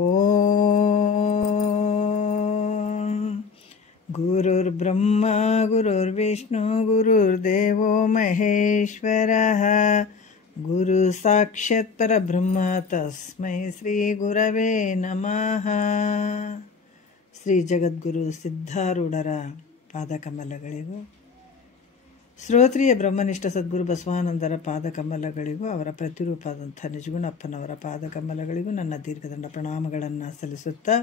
ಓಂ ಗುರುರ್ಬ್ರಹ್ಮ ಗುರುರ್ವಿಷ್ಣು ಗುರುರ್ದೇವೋ ಮಹೇಶ್ವರಃ ಗುರು ಸಾಕ್ಷಾತ್ ಪರಬ್ರಹ್ಮ ತಸ್ಮೈ ಶ್ರೀ ಗುರವೇ ನಮಃ. ಶ್ರೀ ಜಗದ್ಗುರು ಸಿದ್ಧಾರೂಢರ ಪಾದಕಮಲಗಳಿಗೂ, ಶ್ರೋತ್ರಿಯ ಬ್ರಹ್ಮನಿಷ್ಠ ಸದ್ಗುರು ಬಸವಾನಂದರ ಪಾದಕಮಲಗಳಿಗೂ, ಅವರ ಪ್ರತಿರೂಪಾದಂಥ ನಿಜಗುಣಪ್ಪನವರ ಪಾದಕಮಲಗಳಿಗೂ ನನ್ನ ದೀರ್ಘದಂಡ ಪ್ರಣಾಮಗಳನ್ನು ಸಲ್ಲಿಸುತ್ತಾ,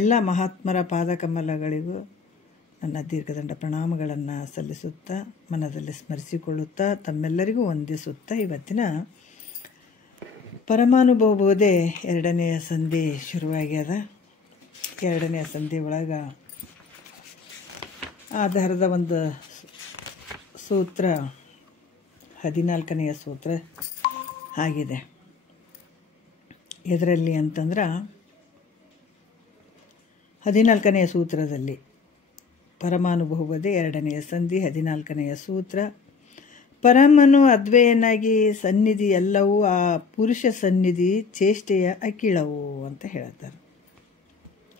ಎಲ್ಲ ಮಹಾತ್ಮರ ಪಾದಕಮಲಗಳಿಗೂ ನನ್ನ ದೀರ್ಘದಂಡ ಪ್ರಣಾಮಗಳನ್ನು ಸಲ್ಲಿಸುತ್ತಾ, ಮನದಲ್ಲಿ ಸ್ಮರಿಸಿಕೊಳ್ಳುತ್ತಾ, ತಮ್ಮೆಲ್ಲರಿಗೂ ವಂದಿಸುತ್ತಾ, ಇವತ್ತಿನ ಪರಮಾನುಭವ ಬೋಧೆ 2ನೇ ಸಂಧಿ ಶುರುವಾಗ್ಯದ. 2ನೇ ಸಂಧಿ ಒಳಗೆ ಆಧಾರದ ಒಂದು ಸೂತ್ರ 14ನೇ ಸೂತ್ರ ಆಗಿದೆ. ಇದರಲ್ಲಿ ಅಂತಂದ್ರೆ 14ನೇ ಸೂತ್ರದಲ್ಲಿ ಪರಮಾನುಭವದೇ 2ನೇ ಸಂಧಿ 14ನೇ ಸೂತ್ರ, ಪರಮನು ಅದ್ವಯನಾಗಿ ಸನ್ನಿಧಿ ಎಲ್ಲವೂ ಆ ಪುರುಷ ಸನ್ನಿಧಿ ಚೇಷ್ಟೆಯ ಅಖಿಳವು ಅಂತ ಹೇಳ್ತಾರೆ.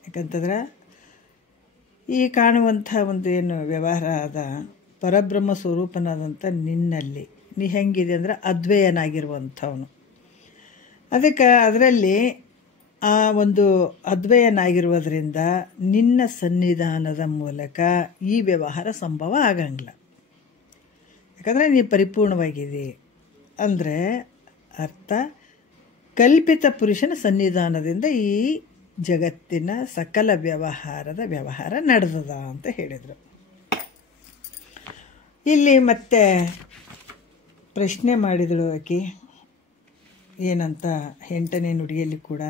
ಯಾಕಂತಂದ್ರೆ ಈ ಕಾಣುವಂಥ ಒಂದು ಏನು ವ್ಯವಹಾರ ಅದ ಪರಬ್ರಹ್ಮ ಸ್ವರೂಪನಾದಂಥ ನಿನ್ನಲ್ಲಿ ನೀ ಹೆಂಗಿದೆ ಅಂದ್ರೆ ಅದ್ವಯನಾಗಿರುವಂಥವನು. ಅದಕ್ಕೆ ಅದರಲ್ಲಿ ಆ ಒಂದು ಅದ್ವಯನಾಗಿರುವುದರಿಂದ ನಿನ್ನ ಸನ್ನಿಧಾನದ ಮೂಲಕ ಈ ವ್ಯವಹಾರ ಸಂಭವ ಆಗಂಗಿಲ್ಲ. ಯಾಕಂದರೆ ನೀ ಪರಿಪೂರ್ಣವಾಗಿದೆ ಅಂದರೆ ಅರ್ಥ ಕಲ್ಪಿತ ಪುರುಷನ ಸನ್ನಿಧಾನದಿಂದ ಈ ಜಗತ್ತಿನ ಸಕಲ ವ್ಯವಹಾರ ನಡೆದದ ಅಂತ ಹೇಳಿದರು. ಇಲ್ಲಿ ಮತ್ತೆ ಪ್ರಶ್ನೆ ಮಾಡಿದಳು ಆಕೆ ಏನಂತ 8ನೇ ನುಡಿಯಲ್ಲಿ ಕೂಡ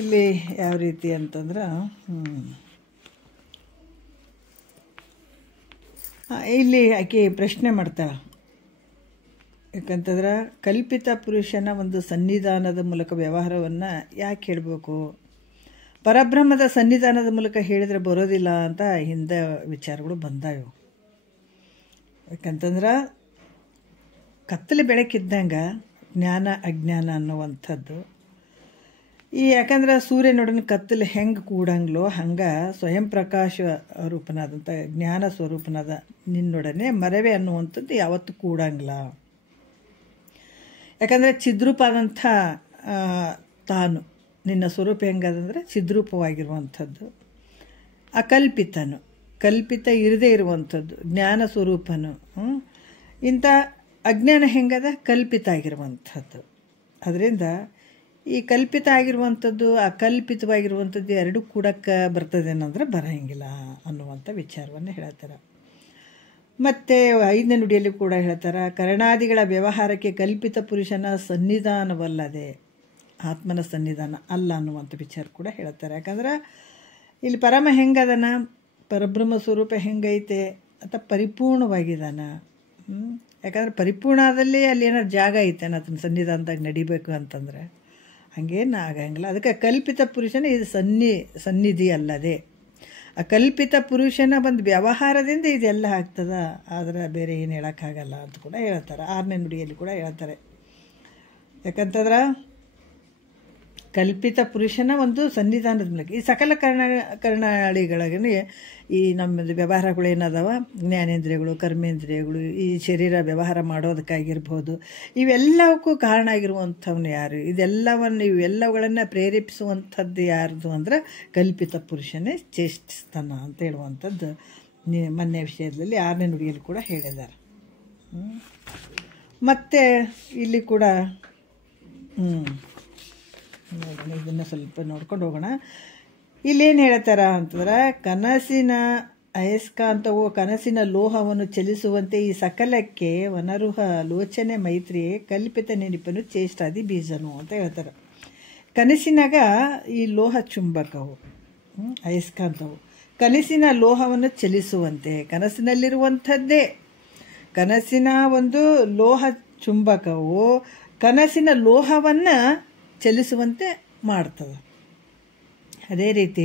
ಇಲ್ಲಿ ಯಾವ ರೀತಿ ಅಂತಂದ್ರೆ ಇಲ್ಲಿ ಆಕೆ ಪ್ರಶ್ನೆ ಮಾಡ್ತಾಳೆ. ಯಾಕಂತಂದ್ರೆ ಕಲ್ಪಿತ ಪುರುಷನ ಒಂದು ಸನ್ನಿಧಾನದ ಮೂಲಕ ವ್ಯವಹಾರವನ್ನು ಯಾಕೆ ಹೇಳಬೇಕು, ಪರಬ್ರಹ್ಮದ ಸನ್ನಿಧಾನದ ಮೂಲಕ ಹೇಳಿದರೆ ಬರೋದಿಲ್ಲ ಅಂತ ಹಿಂದೆ ವಿಚಾರಗಳು ಬಂದಾವೆ. ಯಾಕಂತಂದ್ರೆ ಕತ್ತಲೆ ಬೆಳಕಿದ್ದಂಗೆ ಜ್ಞಾನ ಅಜ್ಞಾನ ಅನ್ನುವಂಥದ್ದು ಯಾಕಂದ್ರೆ ಸೂರ್ಯನೊಡನೆ ಕತ್ತಲೆ ಹೆಂಗೆ ಕೂಡಂಗ್ಲೋ ಹಂಗೆ ಸ್ವಯಂ ಪ್ರಕಾಶ ರೂಪನಾದಂಥ ಜ್ಞಾನ ಸ್ವರೂಪನಾದ ನಿನ್ನೊಡನೆ ಮರವೇ ಅನ್ನುವಂಥದ್ದು ಯಾವತ್ತೂ ಕೂಡಂಗಿಲ್ಲ. ಯಾಕಂದರೆ ಚಿದ್ರೂಪಾದಂಥ ತಾನು ನಿನ್ನ ಸ್ವರೂಪ ಹೆಂಗದಂದರೆ ಚಿದ್ರೂಪವಾಗಿರುವಂಥದ್ದು, ಅಕಲ್ಪಿತನು, ಕಲ್ಪಿತ ಇರದೇ ಇರುವಂಥದ್ದು, ಜ್ಞಾನ ಸ್ವರೂಪನು. ಇಂಥ ಅಜ್ಞಾನ ಹೆಂಗದ ಕಲ್ಪಿತ ಆಗಿರುವಂಥದ್ದು. ಅದರಿಂದ ಈ ಕಲ್ಪಿತ ಆಗಿರುವಂಥದ್ದು ಅಕಲ್ಪಿತವಾಗಿರುವಂಥದ್ದು ಎರಡೂ ಕೂಡಕ್ಕೆ ಬರ್ತದೇನಂದ್ರೆ ಬರೋಂಗಿಲ್ಲ ಅನ್ನುವಂಥ ವಿಚಾರವನ್ನು ಹೇಳ್ತಾರೆ. ಮತ್ತು 5ನೇ ನುಡಿಯಲ್ಲಿ ಕೂಡ ಹೇಳ್ತಾರೆ, ಕರಣಾದಿಗಳ ವ್ಯವಹಾರಕ್ಕೆ ಕಲ್ಪಿತ ಪುರುಷನ ಸನ್ನಿಧಾನವಲ್ಲದೆ ಆತ್ಮನ ಸನ್ನಿಧಾನ ಅಲ್ಲ ಅನ್ನುವಂಥ ವಿಚಾರ ಕೂಡ ಹೇಳ್ತಾರೆ. ಯಾಕಂದ್ರೆ ಇಲ್ಲಿ ಪರಮ ಹೆಂಗದನ, ಪರಬ್ರಹ್ಮ ಸ್ವರೂಪ ಹೆಂಗೈತೆ ಅಂತ ಪರಿಪೂರ್ಣವಾಗಿದ್ದಾನ. ಯಾಕಂದ್ರೆ ಪರಿಪೂರ್ಣದಲ್ಲಿ ಅಲ್ಲಿ ಏನಾದ್ರು ಜಾಗ ಐತೆ ಅದನ್ನ ಸನ್ನಿಧಾನದಾಗ ನಡಿಬೇಕು ಅಂತಂದರೆ ಹಂಗೇನು ಆಗಂಗಿಲ್ಲ. ಅದಕ್ಕೆ ಕಲ್ಪಿತ ಪುರುಷನ ಇದು ಸನ್ನಿಧಿ ಅಲ್ಲದೆ ಆ ಕಲ್ಪಿತ ಪುರುಷನ ಒಂದು ವ್ಯವಹಾರದಿಂದ ಇದೆಲ್ಲ ಆಗ್ತದ, ಆದರೆ ಬೇರೆ ಏನು ಹೇಳೋಕ್ಕಾಗಲ್ಲ ಅಂತ ಕೂಡ ಹೇಳ್ತಾರೆ. 6ನೇ ನುಡಿಯಲ್ಲಿ ಕೂಡ ಹೇಳ್ತಾರೆ. ಯಾಕಂತಂದ್ರೆ ಕಲ್ಪಿತ ಪುರುಷನ ಒಂದು ಸನ್ನಿಧಾನದ ಮೂಲಕ ಈ ಸಕಲ ಕರ್ಣಾಳಿಗಳಿಗೆ ಈ ನಮ್ಮದು ವ್ಯವಹಾರಗಳೇನದಾವ, ಜ್ಞಾನೇಂದ್ರಿಯಗಳು, ಕರ್ಮೇಂದ್ರಿಯಗಳು, ಈ ಶರೀರ ವ್ಯವಹಾರ ಮಾಡೋದಕ್ಕಾಗಿರ್ಬೋದು, ಇವೆಲ್ಲವಕ್ಕೂ ಕಾರಣ ಆಗಿರುವಂಥವ್ನು ಯಾರು, ಇವೆಲ್ಲವುಗಳನ್ನು ಪ್ರೇರೇಪಿಸುವಂಥದ್ದು ಯಾರ್ದು ಅಂದ್ರೆ ಕಲ್ಪಿತ ಪುರುಷನೇ ಚೇಷ್ಟಿಸ್ತಾನ ಅಂತ ಹೇಳುವಂಥದ್ದು ಮೊನ್ನೆ ವಿಷಯದಲ್ಲಿ 6ನೇ ನುಡಿಯಲ್ಲಿ ಕೂಡ ಹೇಳಿದ್ದಾರೆ. ಮತ್ತು ಇಲ್ಲಿ ಕೂಡ ನೋಡೋಣ, ಇದನ್ನು ಸ್ವಲ್ಪ ನೋಡ್ಕೊಂಡು ಹೋಗೋಣ. ಇಲ್ಲೇನು ಹೇಳ್ತಾರ ಅಂತಂದ್ರೆ, ಕನಸಿನ ಅಯಸ್ಕಾಂತವು ಕನಸಿನ ಲೋಹವನ್ನು ಚಲಿಸುವಂತೆ ಈ ಸಕಲಕ್ಕೆ ವನರುಹ ಲೋಚನೆ ಮೈತ್ರಿ ಕಲ್ಪಿತ ನೆನಪನು ಚೇಷ್ಟಾದಿ ಬೀಜನು ಅಂತ ಹೇಳ್ತಾರೆ. ಕನಸಿನಾಗ ಈ ಲೋಹ ಚುಂಬಕವು ಅಯಸ್ಕಾಂತವು ಕನಸಿನ ಲೋಹವನ್ನು ಚಲಿಸುವಂತೆ, ಕನಸಿನಲ್ಲಿರುವಂಥದ್ದೇ ಕನಸಿನ ಒಂದು ಲೋಹ ಚುಂಬಕವು ಕನಸಿನ ಲೋಹವನ್ನು ಚಲಿಸುವಂತೆ ಮಾಡ್ತದೆ. ಅದೇ ರೀತಿ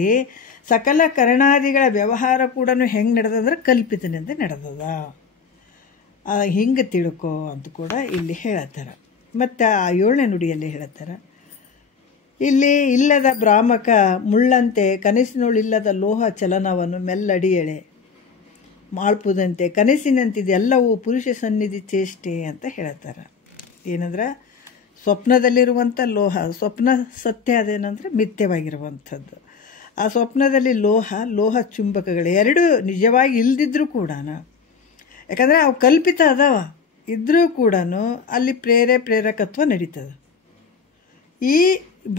ಸಕಲ ಕರ್ಣಾದಿಗಳ ವ್ಯವಹಾರ ಕೂಡ ಹೆಂಗೆ ನಡೆದಂದ್ರೆ ಕಲ್ಪಿತನಿಂದ ನಡೆದದ, ಹಿಂಗೆ ತಿಳ್ಕೊ ಅಂತ ಕೂಡ ಇಲ್ಲಿ ಹೇಳ್ತಾರೆ. ಮತ್ತು ಆ 7ನೇ ನುಡಿಯಲ್ಲಿ ಹೇಳ್ತಾರೆ, ಇಲ್ಲಿ ಇಲ್ಲದ ಭ್ರಾಮಕ ಮುಳ್ಳಂತೆ ಕನಸಿನೊಳಿಲ್ಲದ ಲೋಹ ಚಲನವನ್ನು ಮೆಲ್ಲಡಿಯಳೆ ಮಾಳ್ಪುದಂತೆ ಕನಸಿನಂತಿದೆಲ್ಲವೂ ಪುರುಷ ಸನ್ನಿಧಿ ಚೇಷ್ಟೆ ಅಂತ ಹೇಳ್ತಾರೆ. ಏನಂದ್ರೆ ಸ್ವಪ್ನದಲ್ಲಿರುವಂಥ ಲೋಹ, ಸ್ವಪ್ನ ಸತ್ಯ ಅದೇನಂದರೆ ಮಿಥ್ಯವಾಗಿರುವಂಥದ್ದು. ಆ ಸ್ವಪ್ನದಲ್ಲಿ ಲೋಹ ಚುಂಬಕಗಳು ಎರಡೂ ನಿಜವಾಗಿ ಇಲ್ದಿದ್ರೂ ಕೂಡ, ಯಾಕಂದರೆ ಅವು ಕಲ್ಪಿತ ಅದಾವ, ಇದ್ರೂ ಕೂಡ ಅಲ್ಲಿ ಪ್ರೇರಕತ್ವ ನಡೀತದೆ. ಈ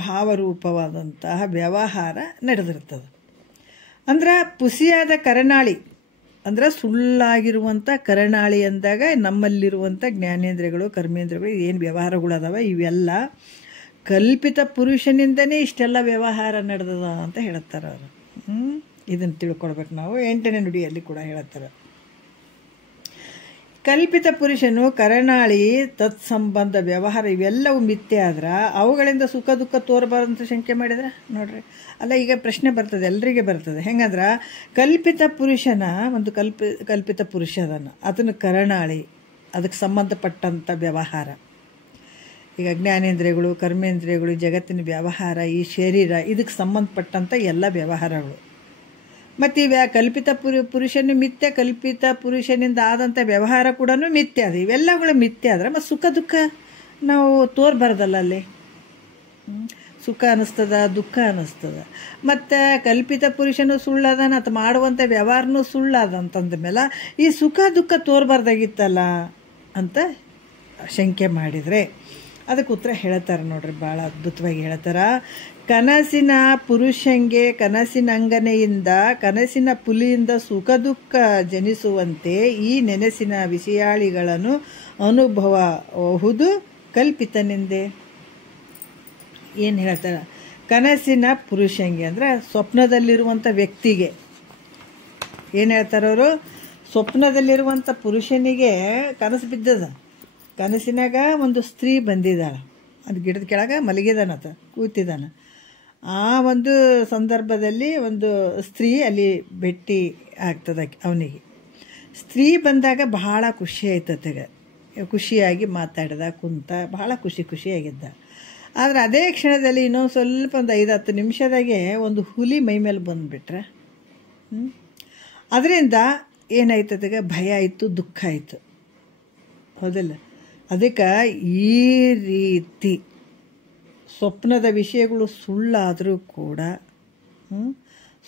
ಭಾವರೂಪವಾದಂತಹ ವ್ಯವಹಾರ ನಡೆದಿರ್ತದೆ. ಅಂದ್ರೆ ಪುಸಿಯಾದ ಕರನಾಳಿ ಅಂದ್ರೆ ಸುಳ್ಳಾಗಿರುವಂಥ ಕರನಾಳಿ ಅಂದಾಗ ನಮ್ಮಲ್ಲಿರುವಂಥ ಜ್ಞಾನೇಂದ್ರಿಯಗಳು ಕರ್ಮೇಂದ್ರಿಯಗಳು ಏನು ವ್ಯವಹಾರಗಳು ಅದಾವ ಇವೆಲ್ಲ ಕಲ್ಪಿತ ಪುರುಷನಿಂದನೇ ಇಷ್ಟೆಲ್ಲ ವ್ಯವಹಾರ ನಡೆದದ ಅಂತ ಹೇಳ್ತಾರೆ ಅವರು. ಇದನ್ನು ತಿಳ್ಕೊಳ್ಬೇಕು ನಾವು. 8ನೇ ನುಡಿಯಲ್ಲಿ ಕೂಡ ಹೇಳ್ತಾರೆ, ಕಲ್ಪಿತ ಪುರುಷನು ಕರನಾಳಿ ತತ್ಸಂಬಂಧ ವ್ಯವಹಾರ ಇವೆಲ್ಲವೂ ಮಿಥ್ಯೆ ಆದ್ರೆ ಅವುಗಳಿಂದ ಸುಖ ದುಃಖ ತೋರಬಾರ್ದಂತ ಶಂಕೆ ಮಾಡಿದ್ರೆ ನೋಡ್ರಿ. ಅಲ್ಲ, ಈಗ ಪ್ರಶ್ನೆ ಬರ್ತದೆ, ಎಲ್ರಿಗೆ ಬರ್ತದೆ. ಹೆಂಗಂದ್ರೆ ಕಲ್ಪಿತ ಪುರುಷನ ಒಂದು ಕಲ್ಪಿತ ಪುರುಷ ಅದನ್ನು, ಅದನ್ನು ಕರನಾಳಿ, ಅದಕ್ಕೆ ಸಂಬಂಧಪಟ್ಟಂಥ ವ್ಯವಹಾರ. ಈಗ ಜ್ಞಾನೇಂದ್ರಿಯಗಳು ಕರ್ಮೇಂದ್ರಿಯಗಳು ಜಗತ್ತಿನ ವ್ಯವಹಾರ, ಈ ಶರೀರ, ಇದಕ್ಕೆ ಸಂಬಂಧಪಟ್ಟಂಥ ಎಲ್ಲ ವ್ಯವಹಾರಗಳು. ಮತ್ತು ಇವ ಕಲ್ಪಿತ ಪುರುಷನು ಮಿಥ್ಯ, ಕಲ್ಪಿತ ಪುರುಷನಿಂದ ಆದಂಥ ವ್ಯವಹಾರ ಕೂಡ ಮಿಥ್ಯ ಅದು. ಇವೆಲ್ಲಗಳು ಮಿಥ್ಯ ಆದ್ರೆ ಮತ್ತು ಸುಖ ದುಃಖ ನಾವು ತೋರ್ಬಾರ್ದಲ್ಲ ಅಲ್ಲಿ. ಸುಖ ಅನ್ನಿಸ್ತದ, ದುಃಖ ಅನ್ನಿಸ್ತದ. ಮತ್ತು ಕಲ್ಪಿತ ಪುರುಷನು ಸುಳ್ಳದಾನ, ಅಥವಾ ಮಾಡುವಂಥ ವ್ಯವಹಾರನೂ ಸುಳ್ಳಾದಂತಂದ ಮೇಲೆ ಈ ಸುಖ ದುಃಖ ತೋರ್ಬಾರ್ದಾಗಿತ್ತಲ್ಲ ಅಂತ ಶಂಕೆ ಮಾಡಿದರೆ ಅದಕ್ಕೆ ಉತ್ತರ ಹೇಳ್ತಾರೆ ನೋಡ್ರಿ, ಭಾಳ ಅದ್ಭುತವಾಗಿ ಹೇಳ್ತಾರೆ. ಕನಸಿನ ಪುರುಷಂಗೆ ಕನಸಿನ ಅಂಗನೆಯಿಂದ ಕನಸಿನ ಪುಲಿಯಿಂದ ಸುಖ ದುಃಖ ಜನಿಸುವಂತೆ ಈ ನೆನಸಿನ ವಿಷಯಾಳಿಗಳನ್ನು ಅನುಭವಹುದು ಕಲ್ಪಿತನೆಂದೇ. ಏನು ಹೇಳ್ತಾರೆ, ಕನಸಿನ ಪುರುಷಂಗೆ ಅಂದರೆ ಸ್ವಪ್ನದಲ್ಲಿರುವಂಥ ವ್ಯಕ್ತಿಗೆ ಏನು ಹೇಳ್ತಾರವರು, ಸ್ವಪ್ನದಲ್ಲಿರುವಂಥ ಪುರುಷನಿಗೆ ಕನಸು ಬಿದ್ದದ. ಕನಸಿನಾಗ ಒಂದು ಸ್ತ್ರೀ ಬಂದಿದ್ದಾಳೆ, ಅದು ಗಿಡದ ಕೆಳಗೆ ಮಲಗಿದಾನತ, ಕೂತಿದ್ದಾನ. ಆ ಒಂದು ಸಂದರ್ಭದಲ್ಲಿ ಒಂದು ಸ್ತ್ರೀ ಅಲ್ಲಿ ಭೇಟಿ ಆಗ್ತದೆ ಅವನಿಗೆ. ಸ್ತ್ರೀ ಬಂದಾಗ ಬಹಳ ಖುಷಿ ಆಯ್ತತೆಗ, ಖುಷಿಯಾಗಿ ಮಾತಾಡ್ದ, ಕುಂತ, ಬಹಳ ಖುಷಿಯಾಗಿದ್ದ. ಆದರೆ ಅದೇ ಕ್ಷಣದಲ್ಲಿ ಇನ್ನೊಂದು ಸ್ವಲ್ಪ ಒಂದು 5-10 ನಿಮಿಷದಾಗೆ ಒಂದು ಹುಲಿ ಮೈ ಮೇಲೆ ಬಂದುಬಿಟ್ರೆ ಅದರಿಂದ ಏನಾಯ್ತತೆಗ, ಭಯ ಆಯಿತು, ದುಃಖ ಆಯಿತು, ಹೌದಲ್ಲ. ಅದಕ್ಕೆ ಈ ರೀತಿ ಸ್ವಪ್ನದ ವಿಷಯಗಳು ಸುಳ್ಳಾದರೂ ಕೂಡ,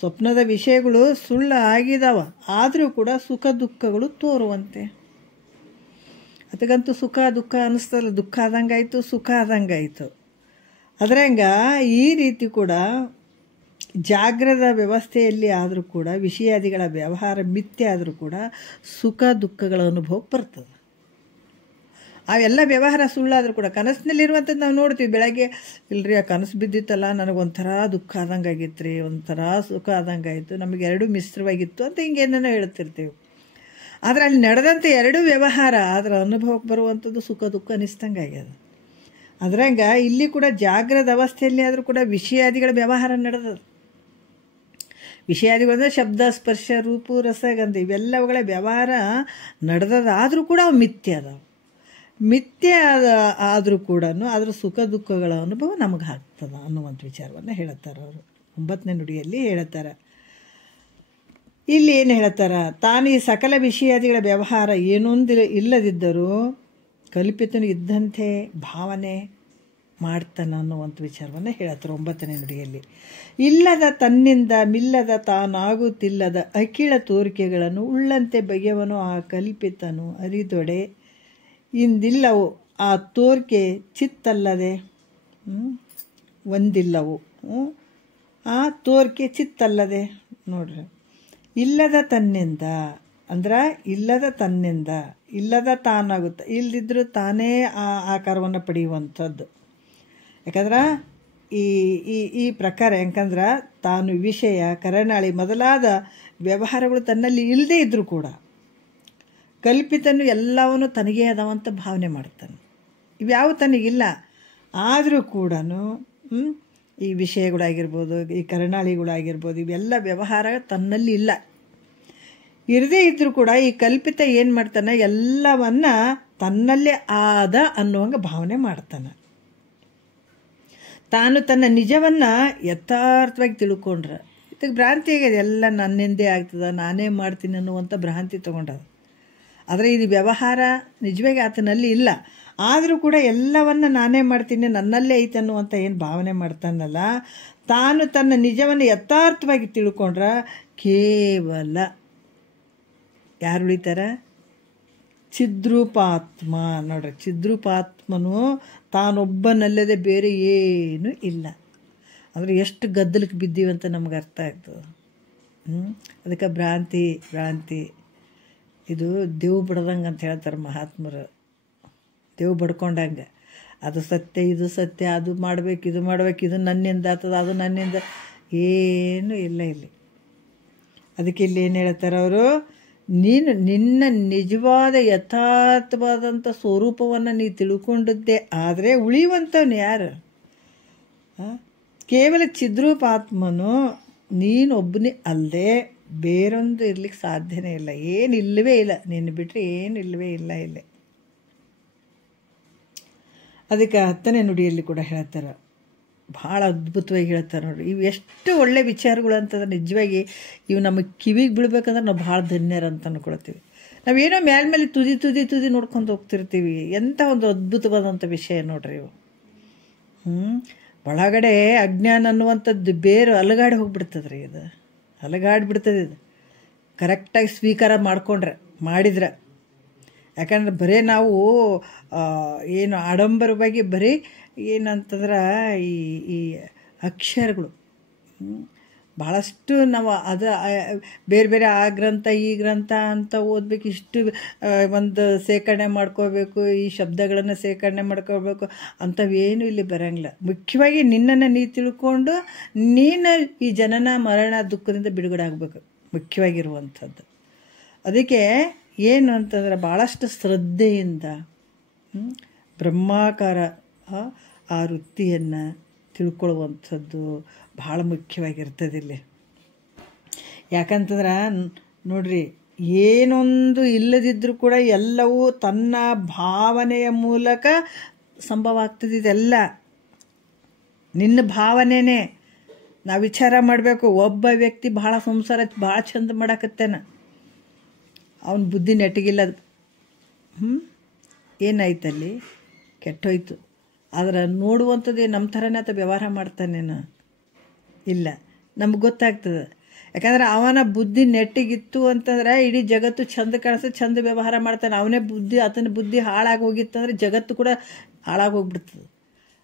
ಸ್ವಪ್ನದ ವಿಷಯಗಳು ಸುಳ್ಳು ಆಗಿದಾವ ಆದರೂ ಕೂಡ ಸುಖ ದುಃಖಗಳು ತೋರುವಂತೆ. ಅದಕ್ಕಂತೂ ಸುಖ ದುಃಖ ಅನ್ನಿಸ್ತಲ್ಲ, ದುಃಖ ಆದಂಗಾಯಿತು, ಸುಖ ಆದಂಗಾಯಿತು. ಅದರಂಗ ಈ ರೀತಿ ಕೂಡ ಜಾಗ್ರದ ವ್ಯವಸ್ಥೆಯಲ್ಲಿ ಆದರೂ ಕೂಡ ವಿಷಯಾದಿಗಳ ವ್ಯವಹಾರ ಮಿಥ್ಯೆ ಆದರೂ ಕೂಡ ಸುಖ ದುಃಖಗಳ ಅನುಭವಕ್ಕೆ ಬರ್ತದೆ. ಅವೆಲ್ಲ ವ್ಯವಹಾರ ಸುಳ್ಳಾದರೂ ಕೂಡ ಕನಸಿನಲ್ಲಿರುವಂಥದ್ದು ನಾವು ನೋಡ್ತೀವಿ. ಬೆಳಗ್ಗೆ ಇಲ್ರಿ ಆ ಕನಸು ಬಿದ್ದಿತ್ತಲ್ಲ, ನನಗೊಂಥರ ದುಃಖ ಆದಂಗೆ ಆಗಿತ್ತು ರೀ, ಒಂಥರ ಸುಖ ಆದಂಗೆ ಆಯಿತು, ನಮಗೆ ಎರಡೂ ಮಿಶ್ರವಾಗಿತ್ತು ಅಂತ ಹಿಂಗೇನೋ ಹೇಳ್ತಿರ್ತೀವಿ. ಆದರೆ ಅಲ್ಲಿ ನಡೆದಂಥ ಎರಡೂ ವ್ಯವಹಾರ ಅದರ ಅನುಭವಕ್ಕೆ ಬರುವಂಥದ್ದು ಸುಖ ದುಃಖ ಅನಿಸ್ತಂಗೆ ಆಗ್ಯದ. ಅದರಂಗ ಇಲ್ಲಿ ಕೂಡ ಜಾಗ್ರದ ಅವಸ್ಥೆಯಲ್ಲಿ ಆದರೂ ಕೂಡ ವಿಷಯಾದಿಗಳ ವ್ಯವಹಾರ ನಡೆದದು. ವಿಷಯಾದಿಗಳು ಅಂದರೆ ಶಬ್ದ ಸ್ಪರ್ಶ ರೂಪು ರಸಗಂಧ ಇವೆಲ್ಲವುಗಳ ವ್ಯವಹಾರ ನಡೆದದಾದರೂ ಕೂಡ ಅವು ಮಿಥ್ಯೆ ಅದಾವೆ. ಮಿಥ್ಯೆ ಆದರೂ ಕೂಡ ಅದರ ಸುಖ ದುಃಖಗಳ ಅನುಭವ ನಮಗೆ ಆಗ್ತದ ಅನ್ನುವಂಥ ವಿಚಾರವನ್ನು ಹೇಳ್ತಾರೆ ಅವರು. 9ನೇ ನುಡಿಯಲ್ಲಿ ಹೇಳ್ತಾರೆ. ಇಲ್ಲಿ ಏನು ಹೇಳ್ತಾರೆ, ತಾನು ಈ ಸಕಲ ವಿಷಯಾದಿಗಳ ವ್ಯವಹಾರ ಏನೊಂದು ಇಲ್ಲದಿದ್ದರೂ ಕಲ್ಪಿತನು ಇದ್ದಂತೆ ಭಾವನೆ ಮಾಡ್ತಾನೆ ಅನ್ನುವಂಥ ವಿಚಾರವನ್ನು ಹೇಳ್ತಾರೆ 9ನೇ ನುಡಿಯಲ್ಲಿ. ಇಲ್ಲದ ತನ್ನಿಂದ ಮಿಲ್ಲದ ತಾನಾಗುತ್ತಿಲ್ಲದ ಅಖಿಳ ತೋರಿಕೆಗಳನ್ನು ಉಳ್ಳಂತೆ ಬಗೆಯವನು ಆ ಕಲ್ಪಿತನು ಅರಿದೊಡೆ ಇಂದಿಲ್ಲವು ಆ ತೋರ್ಕೆ ಚಿತ್ತಲ್ಲದೆ ಒಂದಿಲ್ಲವು ಆ ತೋರ್ಕೆ ಚಿತ್ತಲ್ಲದೆ. ನೋಡ್ರಿ, ಇಲ್ಲದ ತನ್ನಿಂದ ಅಂದ್ರೆ ಇಲ್ಲದ ತನ್ನಿಂದ, ಇಲ್ಲದ ತಾನಾಗುತ್ತೆ, ಇಲ್ಲದಿದ್ದರೂ ತಾನೇ ಆ ಆಕಾರವನ್ನು ಪಡೆಯುವಂಥದ್ದು. ಯಾಕಂದ್ರೆ ಈ ಈ ಈ ಪ್ರಕಾರ ಯಾಕಂದ್ರೆ ತಾನು ವಿಷಯ ಕರನಾಳಿ ಮೊದಲಾದ ವ್ಯವಹಾರಗಳು ತನ್ನಲ್ಲಿ ಇಲ್ಲದೇ ಇದ್ದರೂ ಕೂಡ ಕಲ್ಪಿತನು ಎಲ್ಲವನ್ನು ತನಗೇ ಅದಾವಂತ ಭಾವನೆ ಮಾಡ್ತಾನೆ. ಇವ್ಯಾವ ತನಗಿಲ್ಲ ಆದರೂ ಕೂಡ ಈ ವಿಷಯಗಳಾಗಿರ್ಬೋದು, ಈ ಕರನಾಳಿಗಳಾಗಿರ್ಬೋದು, ಇವೆಲ್ಲ ವ್ಯವಹಾರ ತನ್ನಲ್ಲಿ ಇಲ್ಲ. ಇರದೇ ಇದ್ದರೂ ಕೂಡ ಈ ಕಲ್ಪಿತ ಏನು ಮಾಡ್ತಾನೆ, ಎಲ್ಲವನ್ನ ತನ್ನಲ್ಲೇ ಆದ ಅನ್ನುವಂಗೆ ಭಾವನೆ ಮಾಡ್ತಾನೆ. ತಾನು ತನ್ನ ನಿಜವನ್ನು ಯಥಾರ್ಥವಾಗಿ ತಿಳ್ಕೊಂಡ್ರೆ ಇದಕ್ಕೆ ಭ್ರಾಂತಿ ಆಗಿದೆ. ಎಲ್ಲ ನನ್ನಿಂದೇ ಆಗ್ತದೆ, ನಾನೇ ಮಾಡ್ತೀನಿ ಅನ್ನುವಂಥ ಭ್ರಾಂತಿ ತೊಗೊಂಡದ. ಆದರೆ ಇದು ವ್ಯವಹಾರ ನಿಜವಾಗಿ ಆತನಲ್ಲಿ ಇಲ್ಲ. ಆದರೂ ಕೂಡ ಎಲ್ಲವನ್ನು ನಾನೇ ಮಾಡ್ತೀನಿ, ನನ್ನಲ್ಲೇ ಐತೆ ಅನ್ನುವಂಥ ಏನು ಭಾವನೆ ಮಾಡ್ತಾನಲ್ಲ, ತಾನು ತನ್ನ ನಿಜವನ್ನು ಯಥಾರ್ಥವಾಗಿ ತಿಳ್ಕೊಂಡ್ರೆ ಕೇವಲ ಯಾರು ಉಳಿತಾರ? ಚಿದ್ರೂಪಾತ್ಮ. ನೋಡ್ರಿ, ಚಿದ್ರೂಪಾತ್ಮನು ತಾನೊಬ್ಬನಲ್ಲದೆ ಬೇರೆ ಏನೂ ಇಲ್ಲ. ಅಂದರೆ ಎಷ್ಟು ಗದ್ದಲಕ್ಕೆ ಬಿದ್ದೀವಂತ ನಮ್ಗೆ ಅರ್ಥ ಆಗ್ತದೆ. ಅದಕ್ಕೆ ಭ್ರಾಂತಿ ಇದು ದೇವು ಬಡ್ದಂಗೆ ಅಂತ ಹೇಳ್ತಾರೆ ಮಹಾತ್ಮರು. ದೇವು ಬಡ್ಕೊಂಡಂಗೆ ಅದು ಸತ್ಯ, ಇದು ಸತ್ಯ, ಅದು ಮಾಡ್ಬೇಕು, ಇದು ಮಾಡ್ಬೇಕು, ಇದು ನನ್ನಿಂದ ಆಗ್ತದೆ, ಅದು ನನ್ನಿಂದ ಏನೂ ಇಲ್ಲ ಇಲ್ಲಿ. ಅದಕ್ಕೆ ಇಲ್ಲಿ ಏನು ಹೇಳ್ತಾರೆ ಅವರು? ನೀನು ನಿನ್ನ ನಿಜವಾದ ಯಥಾರ್ಥವಾದಂಥ ಸ್ವರೂಪವನ್ನು ನೀ ತಿಳ್ಕೊಂಡದ್ದೇ ಆದರೆ ಉಳಿಯುವಂಥವ್ನು ಯಾರು? ಕೇವಲ ಚಿದ್ರೂಪಾತ್ಮನು ನೀನೊಬ್ಬನೇ ಅಲ್ಲದೆ ಬೇರೊಂದು ಇರ್ಲಿಕ್ಕೆ ಸಾಧ್ಯನೇ ಇಲ್ಲ. ಏನಿಲ್ಲವೇ ಇಲ್ಲ, ನಿನ್ನ ಬಿಟ್ಟರೆ ಏನಿಲ್ಲವೇ ಇಲ್ಲ ಇಲ್ಲಿ. ಅದಕ್ಕೆ 10ನೇ ನುಡಿಯಲ್ಲಿ ಕೂಡ ಹೇಳ್ತಾರೆ, ಭಾಳ ಅದ್ಭುತವಾಗಿ ಹೇಳ್ತಾರೆ ನೋಡ್ರಿ. ಇವು ಎಷ್ಟು ಒಳ್ಳೆ ವಿಚಾರಗಳು ಅಂತಂದ್ರೆ ನಿಜವಾಗಿ ಇವು ನಮಗೆ ಕಿವಿಗೆ ಬೀಳ್ಬೇಕಂದ್ರೆ ನಾವು ಭಾಳ ಧನ್ಯರು ಅಂತ ಅಂದ್ಕೊಳ್ತೀವಿ. ನಾವೇನೋ ಮೇಲೆ ತುದಿ ನೋಡ್ಕೊಂಡು ಹೋಗ್ತಿರ್ತೀವಿ. ಎಂಥ ಒಂದು ಅದ್ಭುತವಾದಂಥ ವಿಷಯ ನೋಡ್ರಿ ಇವು. ಒಳಗಡೆ ಅಜ್ಞಾನ ಅನ್ನುವಂಥದ್ದು ಬೇರು ಅಲಗಾಡಿ ಹೋಗ್ಬಿಡ್ತದ್ರಿ. ಇದು ಅಲಗಾಡ್ಬಿಡ್ತದೆ. ಇದು ಕರೆಕ್ಟಾಗಿ ಸ್ವೀಕಾರ ಮಾಡಿದ್ರೆ ಯಾಕಂದ್ರೆ ಬರೀ ನಾವು ಏನು ಆಡಂಬರವಾಗಿ ಬರೀ ಏನಂತಂದ್ರೆ ಈ ಅಕ್ಷರಗಳು ಭಾಳಷ್ಟು ನಾವು ಅದು ಬೇರೆ ಆ ಗ್ರಂಥ ಈ ಗ್ರಂಥ ಅಂತ ಓದಬೇಕು, ಇಷ್ಟು ಒಂದು ಸೇಕರಣೆ ಮಾಡ್ಕೋಬೇಕು, ಈ ಶಬ್ದಗಳನ್ನು ಸೇಕರಣೆ ಮಾಡ್ಕೋಬೇಕು ಅಂಥವೇನು ಇಲ್ಲಿ ಬರೋಂಗಿಲ್ಲ. ಮುಖ್ಯವಾಗಿ ನಿನ್ನನ್ನು ನೀ ತಿಳ್ಕೊಂಡು ನೀನು ಈ ಜನನ ಮರಣ ದುಃಖದಿಂದ ಬಿಡುಗಡೆ ಆಗಬೇಕು, ಮುಖ್ಯವಾಗಿರುವಂಥದ್ದು. ಅದಕ್ಕೆ ಏನು ಅಂತಂದ್ರೆ ಭಾಳಷ್ಟು ಶ್ರದ್ಧೆಯಿಂದ ಬ್ರಹ್ಮಾಕಾರ ಆ ವೃತ್ತಿಯನ್ನು ತಿಳ್ಕೊಳ್ಳುವಂಥದ್ದು ಭಾಳ ಮುಖ್ಯವಾಗಿರ್ತದೆ ಇಲ್ಲಿ. ಯಾಕಂತಂದ್ರೆ ನೋಡ್ರಿ, ಏನೊಂದು ಇಲ್ಲದಿದ್ದರೂ ಕೂಡ ಎಲ್ಲವೂ ತನ್ನ ಭಾವನೆಯ ಮೂಲಕ ಸಂಭವ ಆಗ್ತದೆ. ಇದೆಲ್ಲ ನಿನ್ನ ಭಾವನೆನೇ. ನಾವು ವಿಚಾರ ಮಾಡಬೇಕು. ಒಬ್ಬ ವ್ಯಕ್ತಿ ಭಾಳ ಸಂಸಾರ ಭಾಳ ಚಂದ ಮಾಡಕತ್ತೇನ, ಅವನ ಬುದ್ಧಿ ನೆಟ್ಟಗಿಲ್ಲ. ಏನಾಯ್ತಲ್ಲಿ? ಕೆಟ್ಟೋಯ್ತು. ಆದರೆ ನೋಡುವಂಥದ್ದೇ ನಮ್ಮ ಥರನೇ ಆತ ವ್ಯವಹಾರ ಮಾಡ್ತಾನೇನು? ಇಲ್ಲ, ನಮ್ಗೆ ಗೊತ್ತಾಗ್ತದೆ. ಯಾಕಂದ್ರೆ ಅವನ ಬುದ್ಧಿ ನೆಟ್ಟಿಗಿತ್ತು ಅಂತಂದ್ರೆ ಇಡೀ ಜಗತ್ತು ಚಂದ ಕಾಣಿಸ್ತದೆ, ಚಂದ ವ್ಯವಹಾರ ಮಾಡ್ತಾನೆ. ಆತನ ಬುದ್ಧಿ ಹಾಳಾಗಿ ಹೋಗಿತ್ತಂದ್ರೆ ಜಗತ್ತು ಕೂಡ ಹಾಳಾಗಿ ಹೋಗ್ಬಿಡ್ತದೆ.